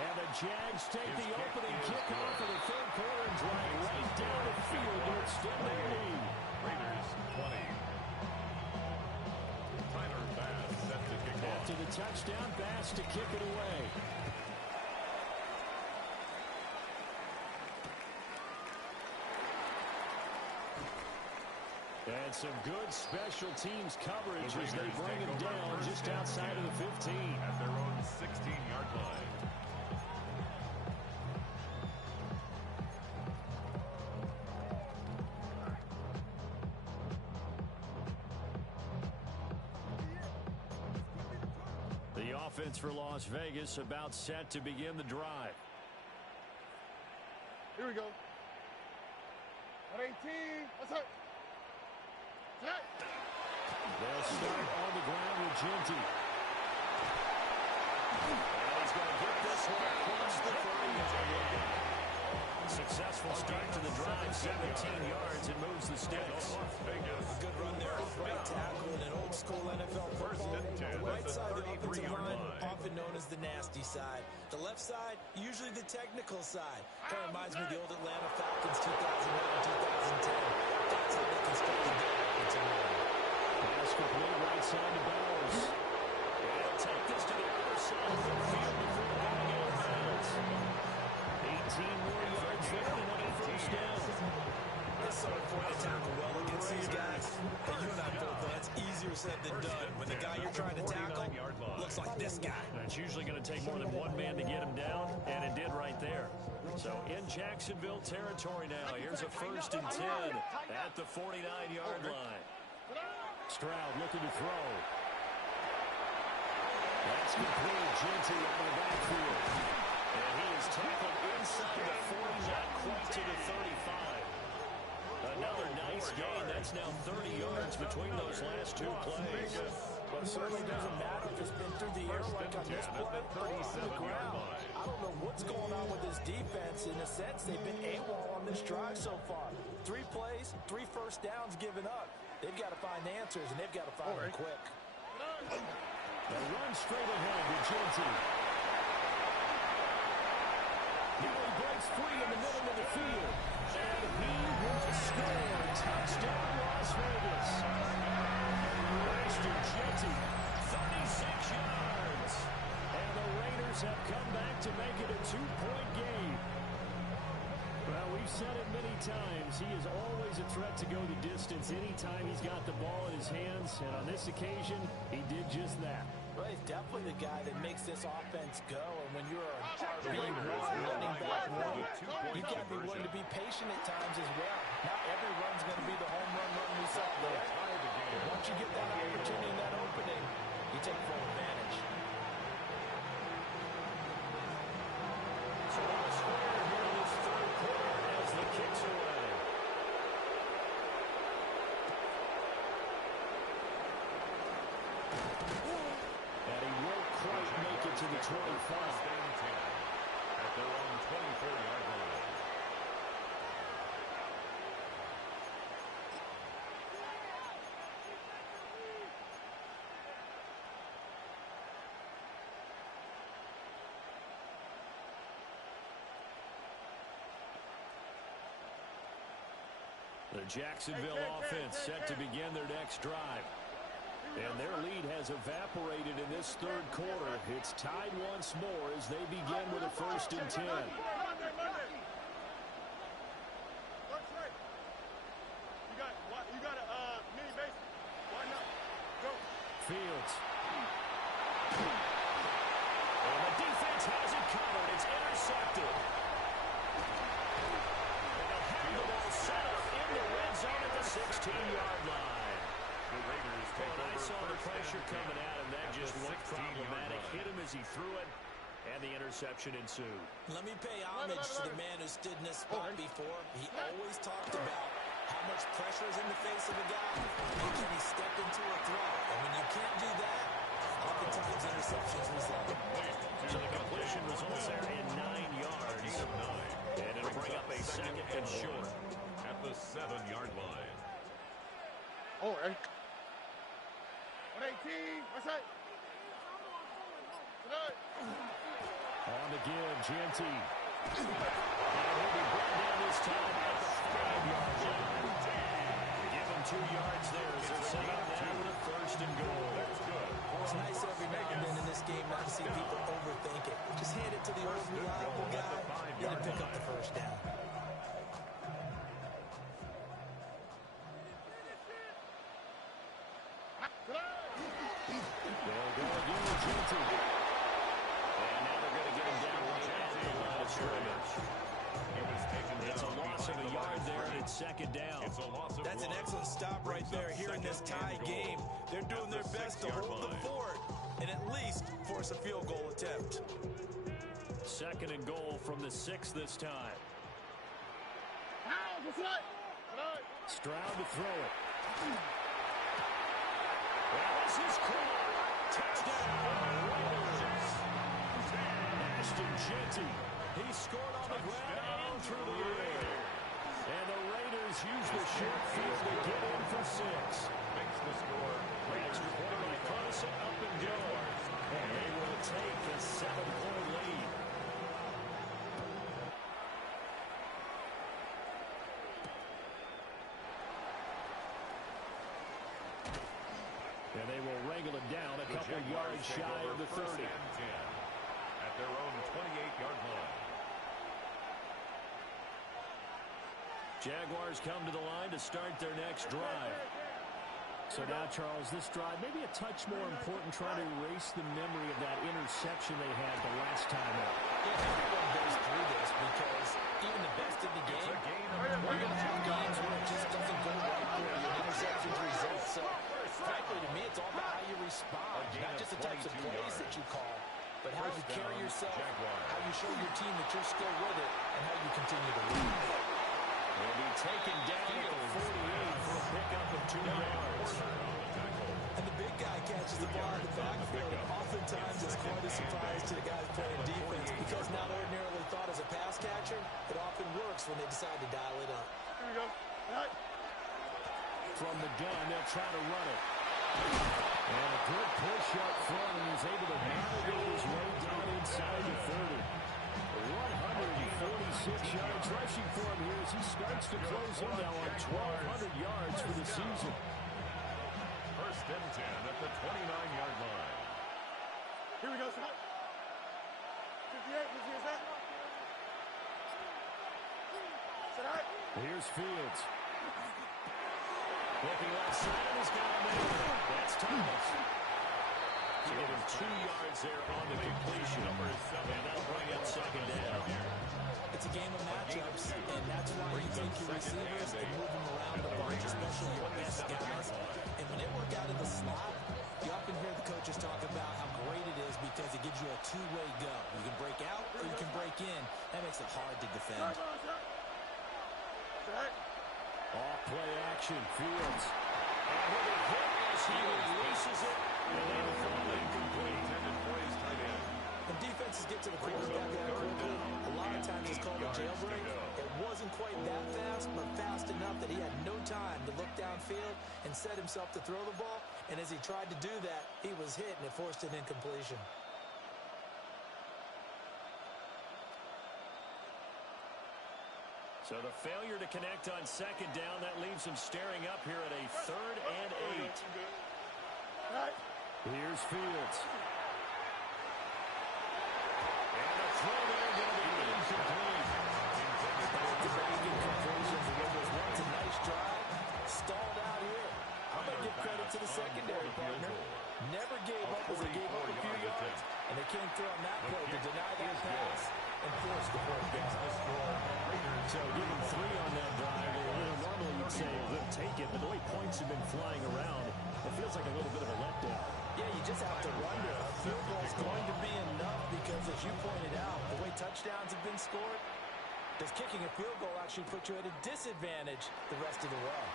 And the Jags take the opening kickoff of the 3rd quarter and drive right down the field to extend their lead. Raiders 20. Tyler Bass set to kick off. After the touchdown, Bass to kick it away. And some good special teams coverage as they bring him down just outside of the 15. At their own 16-yard line. The offense for Las Vegas about set to begin the drive. Here we go. At 18. What's up? They'll start on the ground with Ginty. And he's going to get this one across the 30. Successful start to the drive, 17 yards, and moves the sticks. Las Vegas. A good run there. Right tackle in an old-school NFL football. The right side of the offensive line, often known as the nasty side. The left side, usually the technical side. Kind of reminds me of the old Atlanta Falcons 2009-2010. That's how they constructed their offensive line. Pass complete right side to Bowers. And he'll take this to the other side of the field before going out of bounds. 18 more yards there and another first down. It's so important to tackle well against these guys. But you and I both know it's easier said than done when the guy you're trying to tackle looks like this guy. And it's usually going to take more than one man to get him down, and it did right there. So in Jacksonville territory now, here's a 1st and 10 at the 49-yard line. Stroud looking to throw. That's complete. Ginty out of the backfield. And he is tackled inside the 40, not quite to the 35. Another nice gain. That's now 30 yards between those last 2 plays. But it certainly doesn't matter if it's been through the air like on this play or on the ground. I don't know what's going on with this defense. In a sense, they've been AWOL on this drive so far. 3 plays, 3 first downs given up. They've got to find answers, and they've got to find them quick. They run straight ahead with Ginty. He breaks free in the middle of the field. And he will score. Touchdown, Las Vegas. Ashton Jetty, 36 yards. And the Raiders have come back to make it a 2-point game. Well, we've said it many times. He is always a threat to go the distance anytime he's got the ball in his hands. And on this occasion, he did just that. Well, he's definitely the guy that makes this offense go. And when you're a RB1, running back one, you've got to be willing to be patient at times as well. Not every run's going to be the home run we saw there. But once you get that opportunity and that opening, you take full advantage. So on a square here in this third quarter as the kicks away. And he won't quite make it to the 25. At their own 24-yard line. The Jacksonville offense set to begin their next drive. And their lead has evaporated in this third quarter. It's tied once more as they begin with a 1st and 10. You got a mini base. Why not? Go. Fields. And the defense has it covered. It's intercepted. And they'll have the ball set up in the red zone at the 16-yard line. The Raiders take over. I saw the pressure coming at him. That just looked problematic. Hit him as he threw it, and the interception ensued. Let me pay homage to the man who stood in this spot before. He always talked about how much pressure is in the face of a guy, and can he step into a throw? And when you can't do that, oftentimes interceptions result. So the completion results there in 9 yards. And it'll bring up a 2nd and short. At the 7-yard line. Oh, 118. What's that? On the give, Genty. And he'll be brought down this time at the 5-yard line. Give him 2 yards there as they're set up now with a 1st and goal. It's nice every now and then in this game not to see people overthink it. Just hand it to the old reliable guy, let him pick up the 1st down. They'll go again with Genty. And now they're going to get him down right at the line of scrimmage. It's a loss of a yard there, and it's 2nd down. That's an excellent stop right there here in this tie game. They're doing their best to hold the fort and at least force a field goal attempt. 2nd and goal from the 6 this time. Stroud to throw it. Well, this is caught. Touchdown, Raiders. Ashton Jetty. He scored on the ground and through the air. And the Raiders use the short field to get in for 6. Makes the score. Extra point by Carson, up and go. And they will take a 7-point lead. And they will wrangle it down a couple yards shy of the 30. At their own 28-yard line. Jaguars come to the line to start their next drive. So now, Charles, this drive may be a touch more important, trying to erase the memory of that interception they had the last time out. Yeah, everyone goes through this because even the best in the game, we're going to have games where it just doesn't go right for you. And interceptions result. So, frankly, to me, it's all about how you respond. Not just the types of plays that you call, but how you carry yourself, how you show your team that you're still with it, and how you continue to lead. Will be taken down at the 48 for a pickup of 2 yards. And the big guy catches the ball in the backfield. Oftentimes, it's quite a surprise to the guys playing defense because not ordinarily thought as a pass catcher, it often works when they decide to dial it up. Here we go. From the gun, they'll try to run it. And a good push up front, and he's able to navigate his way down inside the 30. 146 yards rushing for him here as he starts to close in now on 1,200 yards for the season. First and 10 at the 29-yard line. Here we go, son. 58, who's here, Zach? Sit out. Here's Fields. Looking left side, and he's got him there. That's Thomas. Give him 2 yards there on the completion. And that'll bring up second down. It's a game of matchups, and that's why you take your receivers and move them around a bunch, especially your best guys. And when they work out of the slot, you often hear the coaches talk about how great it is because it gives you a two-way go. You can break out or you can break in. That makes it hard to defend. Off play action, Fields. And with a hit as he releases it, and they'll fall incomplete. Intended for his tight end. When defenses get to the quarterback that quickly, a lot of times it's called a jailbreak. It wasn't quite that fast, but fast enough that he had no time to look downfield and set himself to throw the ball. And as he tried to do that, he was hit, and it forced an incompletion. So the failure to connect on second down, that leaves him staring up here at a 3rd and 8. Here's Fields. And a throw there going to be incomplete. Back-to-back incompletions. And what was once a nice drive, stalled out here. I'm going to give credit to the secondary partner. Never gave up as they gave up a few yards. And they came through on that play to deny that pass and force the fourth down. So giving 3 on that drive, normally you'd say they'll take it, but the way points have been flying around, it feels like a little bit of a letdown. Yeah, you just have to wonder. A field goal is going to be enough because, as you pointed out, the way touchdowns have been scored, does kicking a field goal actually put you at a disadvantage the rest of the way?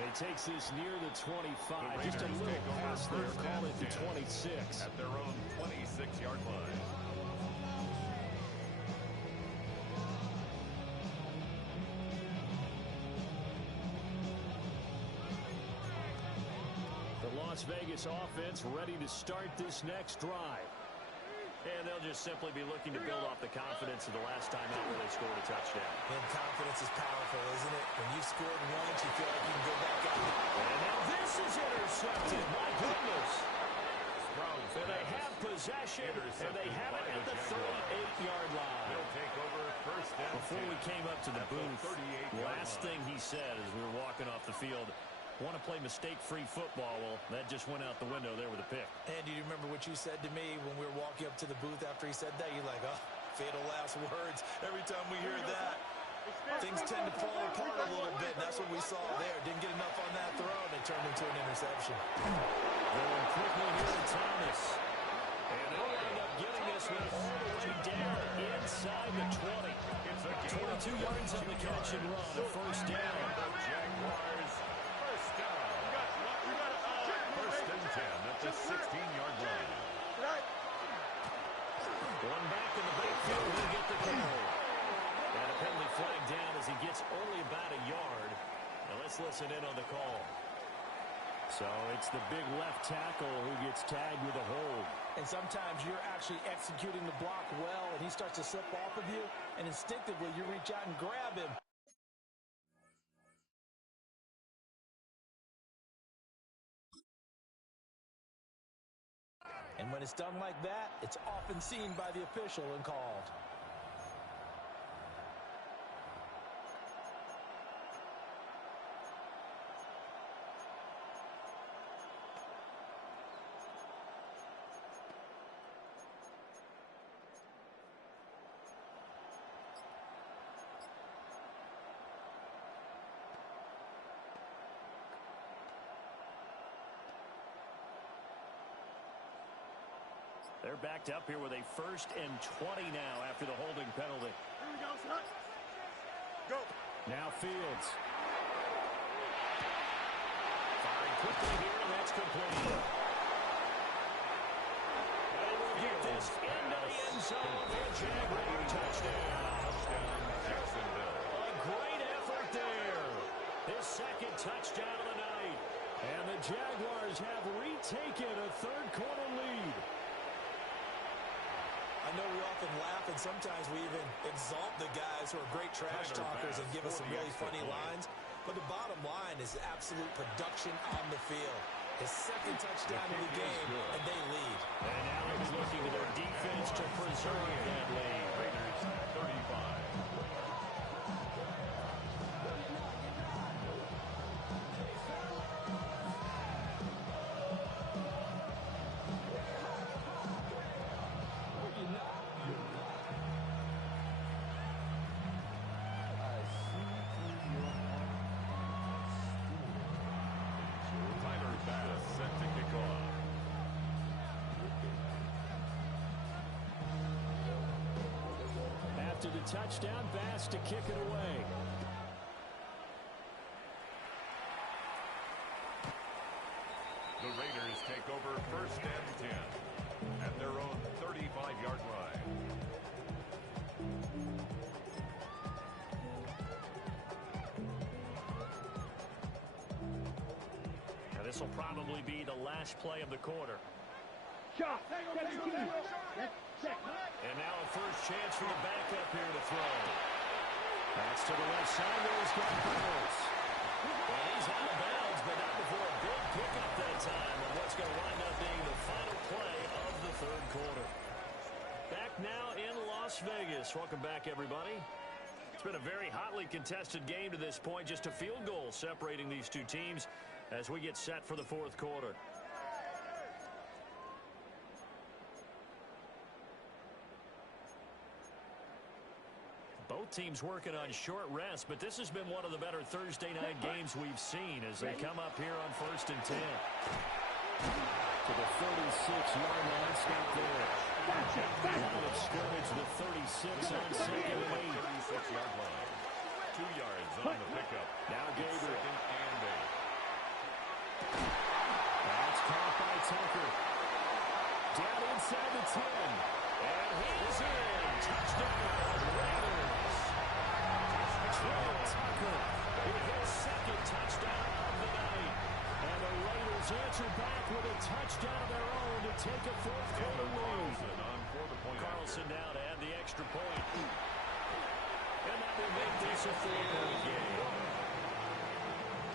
And he takes this near the 25. Just a little pass there. Call it the 26. At their own 26-yard line. The Las Vegas offense ready to start this next drive. And they'll just simply be looking to build off the confidence of the last time out where they scored a touchdown. And confidence is powerful, isn't it? When you've scored once, you feel like you can go back out. And now this is intercepted. My goodness. And they have possession, and they have it at the 38-yard line. They'll take over first down. Before we came up to the booth, last thing he said as we were walking off the field, want to play mistake-free football. Well, that just went out the window there with a pick. And do you remember what you said to me when we were walking up to the booth after he said that? You're like, oh, fatal last words. Every time we hear that, things tend to fall apart a little bit. That's what we saw there. Didn't get enough on that throw, and it turned into an interception. Going quickly here to Thomas. And they'll end up getting this one all the way down inside the 20. 22 yards on the catch and run, a first down. Jaguars, first down. First and 10 at the 16-yard line. One back in the backfield, he'll get the carry. And a penalty flag down as he gets only about a yard. Now let's listen in on the call. So it's the big left tackle who gets tagged with a hold. And sometimes you're actually executing the block well, and he starts to slip off of you, and instinctively you reach out and grab him. And when it's done like that, it's often seen by the official and called. They're backed up here with a 1st and 20 now after the holding penalty. Here we go, son. Go. Now Fields. Firing quickly here, and that's complete. They will get this into the end zone for a Jaguar touchdown. Jacksonville. A great effort there. His 2nd touchdown of the night. And the Jaguars have retaken a 3rd quarter lead. know we often laugh, and sometimes we even exalt the guys who are great trash talkers and give us some really funny lines. But the bottom line is absolute production on the field. His second touchdown of the game, and they lead. And now he's looking to their defense to preserve that lead. Raiders 35. After the touchdown, Bass to kick it away. The Raiders take over 1st and 10 at their own 35-yard line. Now this will probably be the last play of the quarter. And now a first chance for the backup here to throw. That's to the left side. There's Jaguars. Well, he's out of bounds, but not before a big pickup that time on what's going to wind up being the final play of the third quarter. Back now in Las Vegas. Welcome back, everybody. It's been a very hotly contested game to this point. Just a field goal separating these two teams as we get set for the fourth quarter. Both teams working on short rest, but this has been one of the better Thursday night games we've seen as they come up here on 1st and 10. To the 36-yard line, stop there. Line of scrimmage, the 36 on 2nd and 8. 36-yard line. 2 yards on the pickup. Now Gabriel. 2nd and 8. That's caught by Tucker. Down inside the 10. And he's in. Touchdown, Raiders. Tucker with his second touchdown of the night. And the Raiders answer back with a touchdown of their own to take a fourth quarter lead. Carlson now to add the extra point. And that will make this a 4-point game.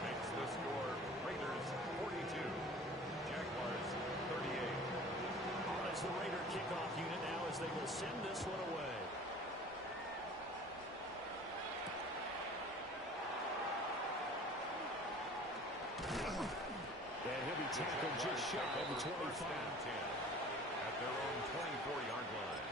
Makes the score Raiders 42. Jaguars 38. On as the Raider kickoff unit now as they will send this one away. And he'll be tackled just shy of the 25. At their own 24-yard line.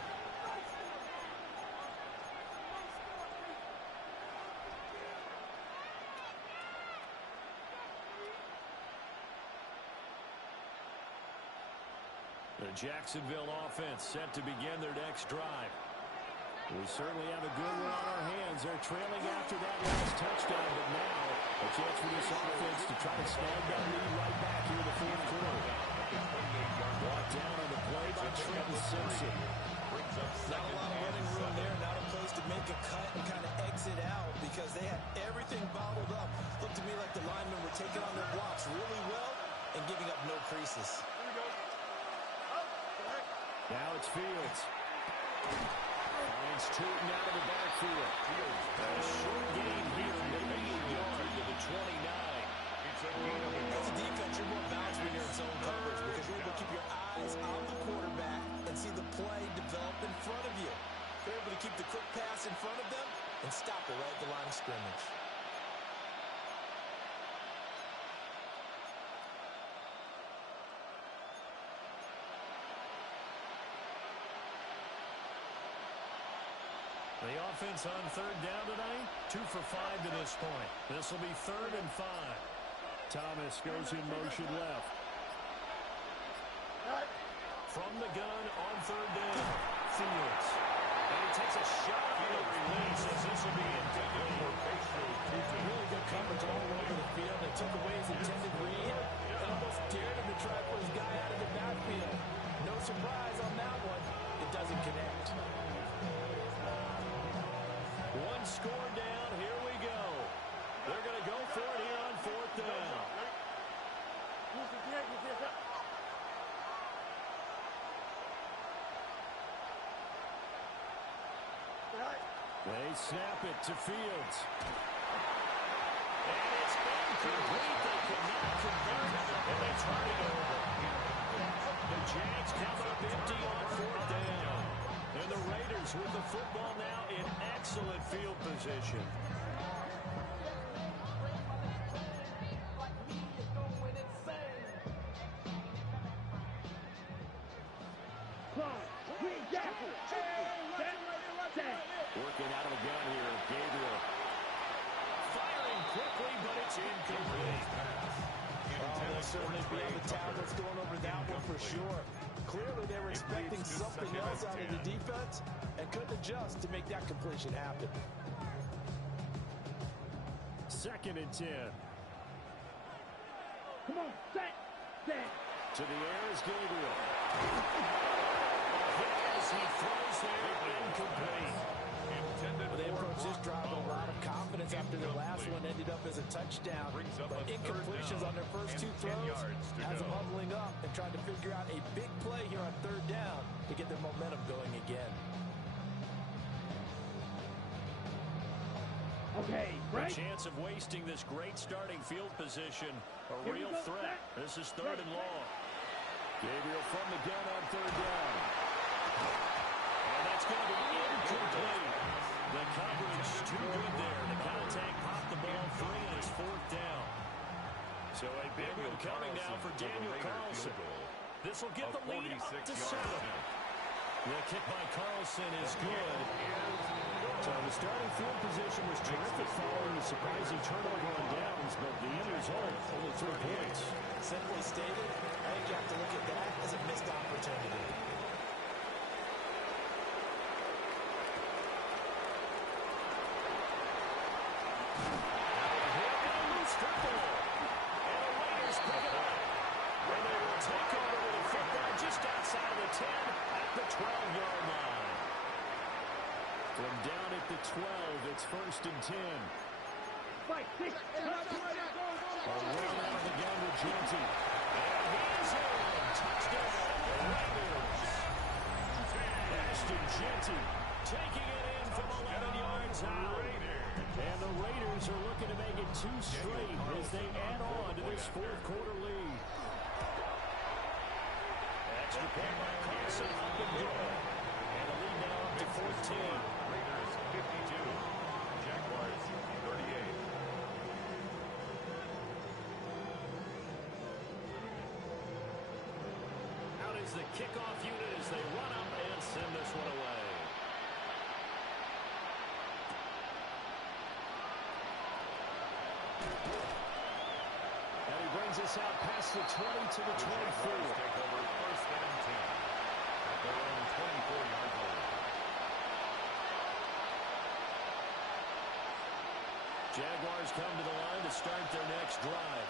The Jacksonville offense set to begin their next drive. We certainly have a good one on our hands. They're trailing after that last touchdown, but now a chance for this offense to try to snag that lead right back here in the fourth quarter. Brought down on the play by Trenton Simpson. Not a lot of running room there, not a place to make a cut and kind of exit out because they had everything bottled up. Looked to me like the linemen were taking on their blocks really well and giving up no creases. Now it's Fields. Finds Tootin out of the backfield. A short gain here, maybe a yard to the 29. It's a gain of a As a defense, you're more balanced when you're in zone coverage because you're able to keep your eyes on the quarterback and see the play develop in front of you. They're able to keep the quick pass in front of them and stop it right at the line of scrimmage. The offense on third down tonight, 2 for 5 to this point. This will be 3rd and 5. Thomas goes in motion left. From the gun on third down, Fields. And he takes a shot on the release as this will be incomplete. Really good coverage all over the field. They took away his intended read and almost dared him to try to put his guy out of the backfield. No surprise on that one. It doesn't connect. One score down. Here we go. They're going to go for it here on 4th down. They snap it to Fields. And it's incomplete. They cannot convert, and they turn it over. The Jags come up empty on 4th down. And the Raiders with the football now in excellent field position. Working out of the gun here, Gabriel. Firing quickly, but it's incomplete. They'll certainly be on the tablets going over that one for sure. Clearly, they were expecting something else out of the defense and couldn't adjust to make that completion happen. 2nd and 10. Come on, set. To the air is Gabriel. As he throws there, incomplete. They approached this drive with a lot of confidence after the last one ended up as a touchdown. But incompletions on their first 2 throws has them huddling up and trying to figure out a big play here on 3rd down to get their momentum going again. Okay, right. A chance of wasting this great starting field position. A real threat. This is 3rd and long. Gabriel from the gun on 3rd down. And that's going to be incomplete. The coverage too good there. The contact popped the ball free, and it's 4th down. So a big one coming now for Daniel Carlson. This will get the lead up to 7. The kick by Carlson is good. So the starting field position was terrific following the surprising turnover on downs, but the end result, only 3 points. Simply stated, I think you have to look at that as a missed opportunity. Just outside of the 10 at the 12-yard line. From down at the 12, it's 1st and 10. A run out of the gun with Genty. And he's in. Touchdown, Raiders. Ashton Genty taking it in from 11 yards out. And the Raiders are looking to make it 2 straight as they add on to this 4th quarter lead. Extra point by Carlson, up and good. And the lead now up to 14. Raiders 52, Jaguars 38. Out is the kickoff unit as they run up and send this one away. And he brings us out past the 20 to the 24. Take over 1st and 10 at their own 24-yard line. Jaguars come to the line to start their next drive.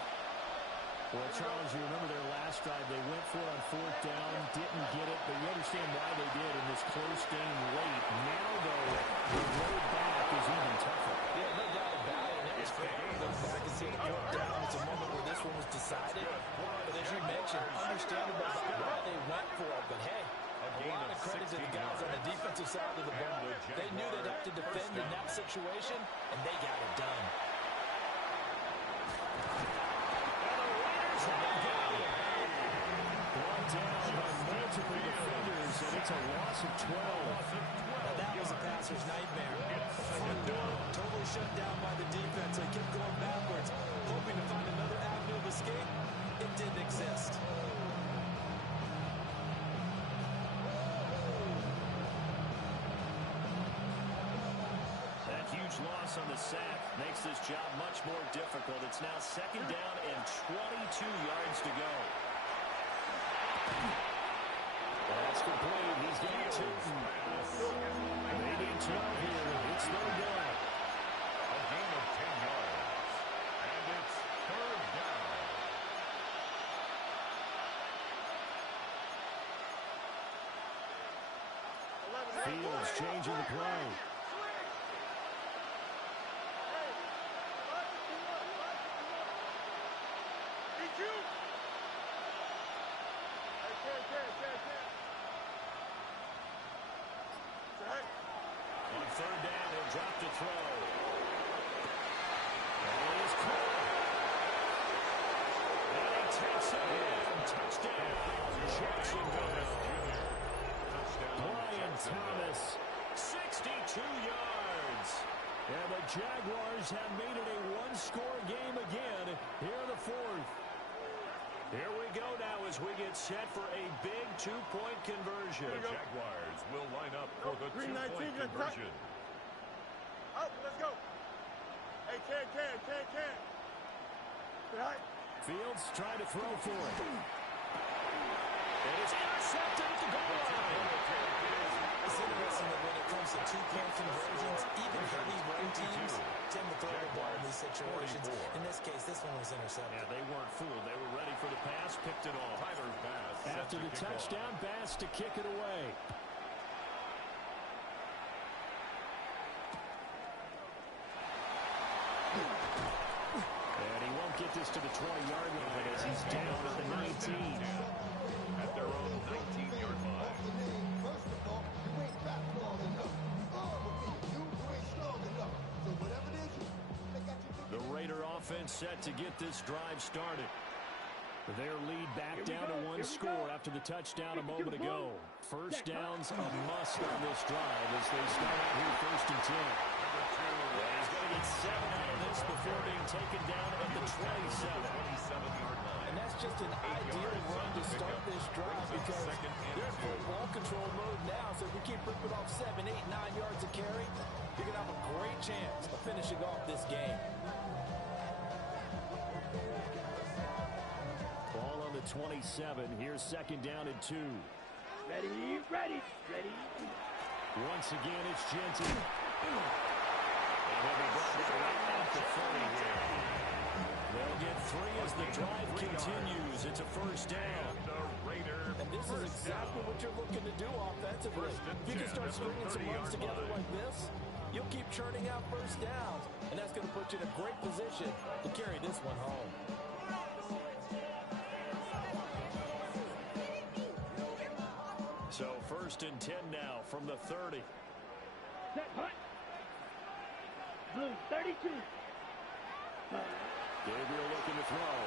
Well, Charles, you remember their last drive. They went for it on 4th down, didn't get it, but you understand why they did in this close game late. Now, though, the road back is even tougher. Yeah, no doubt about it. It's fair to look back and see the 4th down. It's a moment where this one was decided. But as you mentioned, understandable why they went for it. But hey, a lot of credit to the guys on the defensive side of the ball. They knew they'd have to defend in that situation, and they got it done. Brought down by multiple defenders, and it's a loss of 12. Now that was a passer's nightmare. Front door totally shut down by the defense. They kept going backwards, hoping to find another avenue of escape. It didn't exist. That huge loss on the sack makes this job much more difficult. It's now 2nd down and 22 yards to go. That's complete. He's got 2. They need 12 here. It's no good. A gain of 10 yards. And it's 3rd down. Fields changing the play. On 3rd drop to throw. And he is caught. And he takes it in. Touchdown, Jacksonville. Brian Thomas, 62 yards. And the Jaguars have made it a one-score game again here in the fourth. Here we go now as we get set for a big two-point conversion. The Jaguars will line up for the two-point conversion. Up, let's go. Hey, can. Right. Fields trying to throw for it. It is intercepted at the goal line. It's interesting that when it comes to two-point conversions, even heavy run teams tend to throw the ball in these situations. In this case, this one was intercepted. Yeah, they weren't fooled. They were ready for the pass, picked it off. Tyler Bass After the touchdown, Bass to kick it away. And he won't get this to the 20-yard line as he's down at the 19. At their own 19-yard line. The Raider offense set to get this drive started. Their lead back down to one score after the touchdown a moment ago. First down's a must on this drive as they start out here first and 10. He's going to get 7 out of this before being taken down at the 27-yard line. And that's just an ideal run to start this drive because they're in full ball control mode now. So if we keep ripping off 7, 8, 9 yards of carry, you're going to have a great chance of finishing off this game. Ball on the 27. Here's second down and 2. Ready. Once again, it's Jensen. And he'll be brought down right at the 40 here. They'll get 3 as the drive continues. It's a first down. And this is exactly what you're looking to do offensively. If you can start stringing some runs together like this, you'll keep churning out first downs. And that's going to put you in a great position to carry this one home. So first and 10 now from the 30. Set, punt. Blue, 32. Gabriel looking to throw.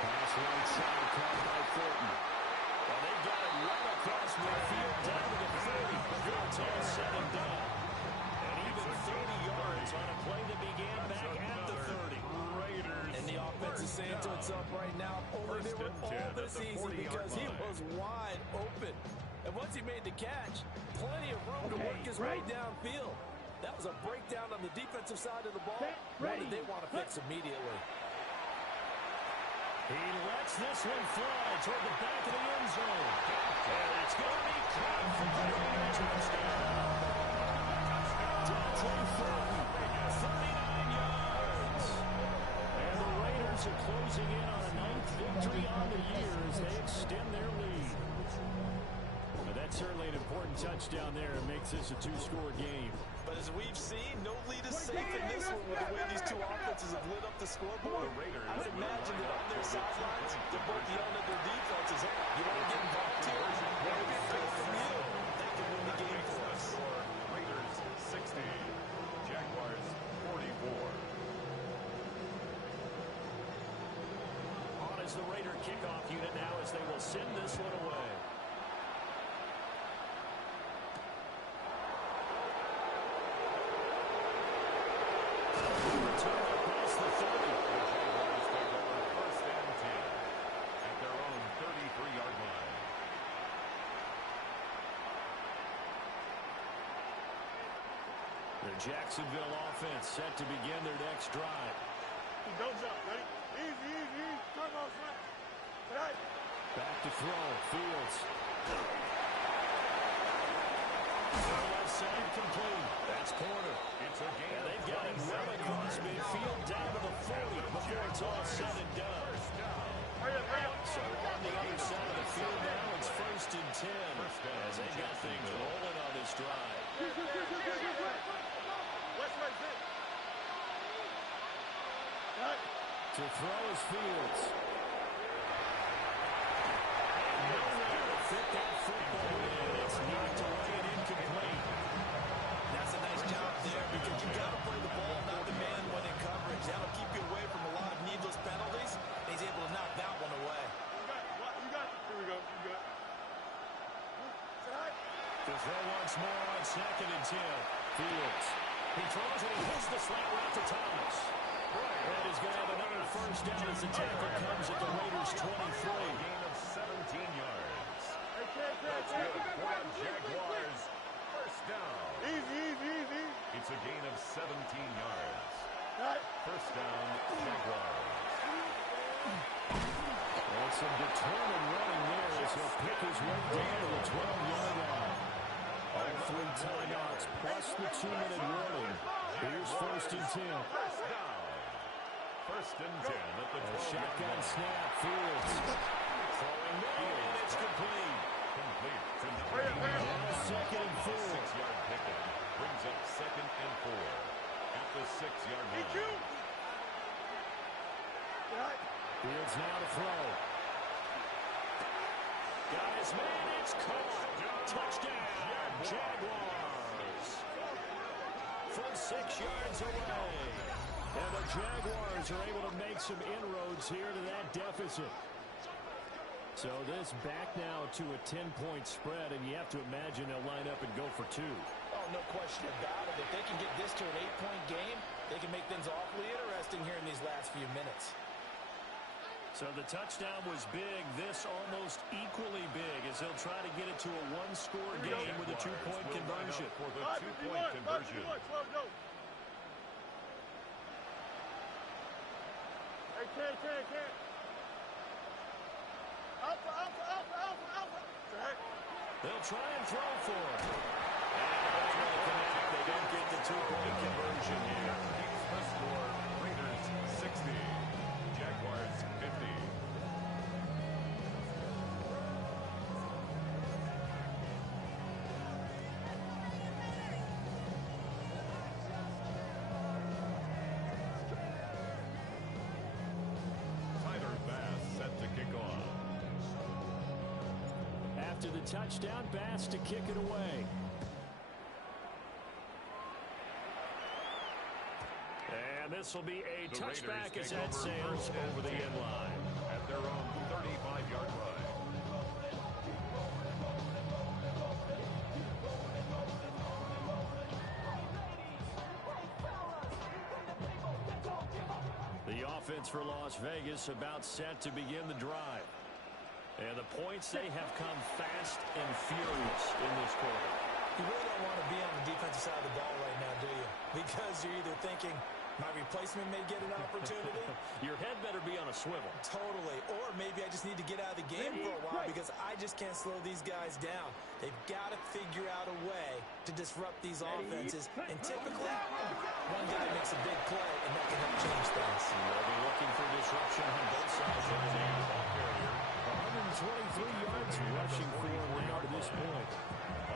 Pass right side, caught by Thornton. Well, they've got it right across midfield down to the 30 before it's all said and done. And even 30 yards on a play that began back at the 30. And the offense is saying to itself right now, only they were all this easy because he was wide open. And once he made the catch, plenty of room to work his way downfield. That was a breakdown on the defensive side of the ball. One that they want to fix immediately. He lets this one fly toward the back of the end zone. And it's going to be caught for the touchdown. Dante Thornton, 39 yards. And the Raiders are closing in on a 9th victory on the year as they extend their lead. But that's certainly an important touchdown there. It makes this a 2-score game. But as we've seen, no lead is safe in this one with the way these two offenses have lit up the scoreboard. I would imagine that on their sidelines, they're both yelling at their defenses, hey, you want to get involved here? Maybe a play from you. That could win the game for us. Raiders 60, Jaguars 44. On is the Raider kickoff unit now as they will send this one away. Jacksonville offense set to begin their next drive. Don't jump, ready? Easy. Come on, son. Right. Back to throw. Fields. Left side complete. That's corner. It's a game. And they've got it well across midfield down to the 40 before it's all said and done. So on the other side of the field now, it's first and 10 as they got things rolling on this drive. To throw is Fields. And nowhere to fit that football in. It's knocked away and incomplete. once more on 2nd and 10. Fields. He throws it. He hits the slant route to Thomas. And he's going to have another first down as the tackle comes at the Raiders' 23. Gain of 17 yards. That's good for the Jaguars. First down. Easy. It's a gain of 17 yards. First down, Jaguars. And some determined running there as he'll pick his way down to the 12-yard line. All 3 timeouts plus the 2-minute warning. Here's 1st and 10. First down. First and 10 at the 12-yard Shotgun line. snap, Fields. Throwing there, and it's complete. Complete to number 8. Now 2nd and 4. 6-yard pickup brings up 2nd and 4 at the 6-yard line. Fields now to throw. Got his man, it's caught. Touchdown, Jaguars. From 6 yards away. And the Jaguars are able to make some inroads here to that deficit. So this back now to a 10-point spread, and you have to imagine they'll line up and go for 2. Oh, no question about it. If they can get this to an 8-point game, they can make things awfully interesting here in these last few minutes. So the touchdown was big. This almost equally big as they'll try to get it to a 1-score game with a 2-point conversion. For the 2-point conversion. Hey, can't. Alpha. They'll try and throw for it. And they don't get the 2-point conversion here. Keeps the score. Raiders 60. Jaguars 50. Tyler Bass set to kick off. After the touchdown, Bass to kick it away. And this will be a touchback as that sails over the end line. At their own 35-yard line. The offense for Las Vegas about set to begin the drive. And the points, they have come fast and furious in this quarter. You really don't want to be on the defensive side of the ball right now, do you? Because you're either thinking, my replacement may get an opportunity. Your head better be on a swivel. Totally. Or maybe I just need to get out of the game for a while because I just can't slow these guys down. They've got to figure out a way to disrupt these offenses. And typically, one guy makes a big play, and that can help change things. They'll be looking for disruption on both sides of the game. 123 yards rushing for him now to this point.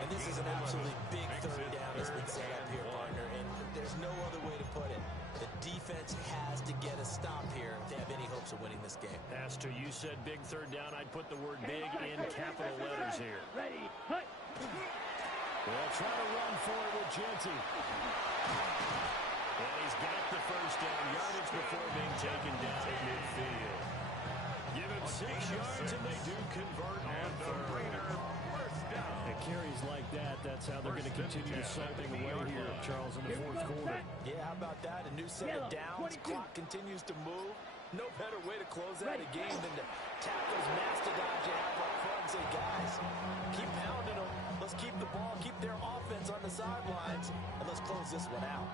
And this is an absolutely big third down that's been set up here, partner. And there's no other way to put it. The defense has to get a stop here to have any hopes of winning this game. Pastor, you said big third down. I'd put the word big in capital letters here. Ready, hut. They'll try to run for it with Genty. And he's got the first down yardage before being taken down at midfield. Give him 6 yards, and they do convert on third. At carries like that, that's how they're going to continue to something away here, Charles, in the fourth quarter. Yeah, how about that? A new set of downs. Clock continues to move. No better way to close out a game than to tap those mastodons you have up front and say, guys, keep pounding them. Let's keep the ball, keep their offense on the sidelines, and let's close this one out.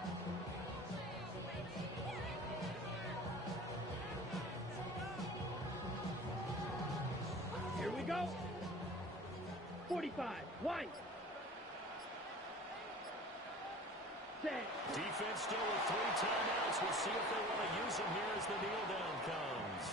Here we go. 45, wide. Set. Defense still with 3 timeouts. We'll see if they want to use them here as the kneel down comes.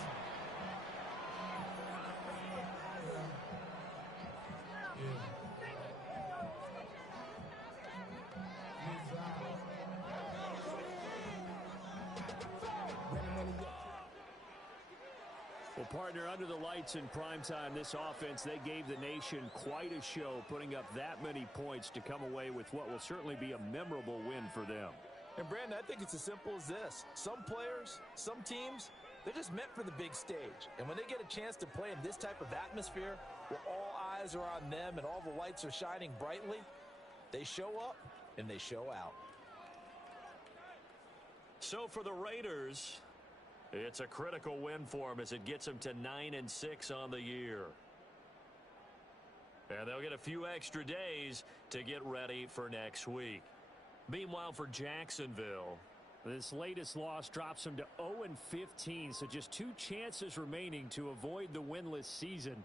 Well, partner, under the lights in primetime, this offense, they gave the nation quite a show, putting up that many points to come away with what will certainly be a memorable win for them. And, Brandon, I think it's as simple as this. Some players, some teams, they're just meant for the big stage. And when they get a chance to play in this type of atmosphere, where all eyes are on them and all the lights are shining brightly, They show up, and they show out. So for the Raiders, it's a critical win for them as it gets them to 9-6 on the year. And they'll get a few extra days to get ready for next week. Meanwhile, for Jacksonville, this latest loss drops them to 0-15, so just 2 chances remaining to avoid the winless season.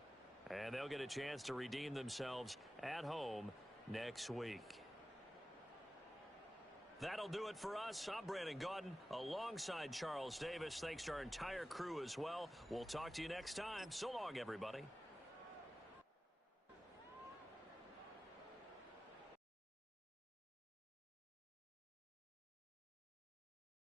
And they'll get a chance to redeem themselves at home next week. That'll do it for us. I'm Brandon Gaudin alongside Charles Davis. Thanks to our entire crew as well. We'll talk to you next time. So long, everybody.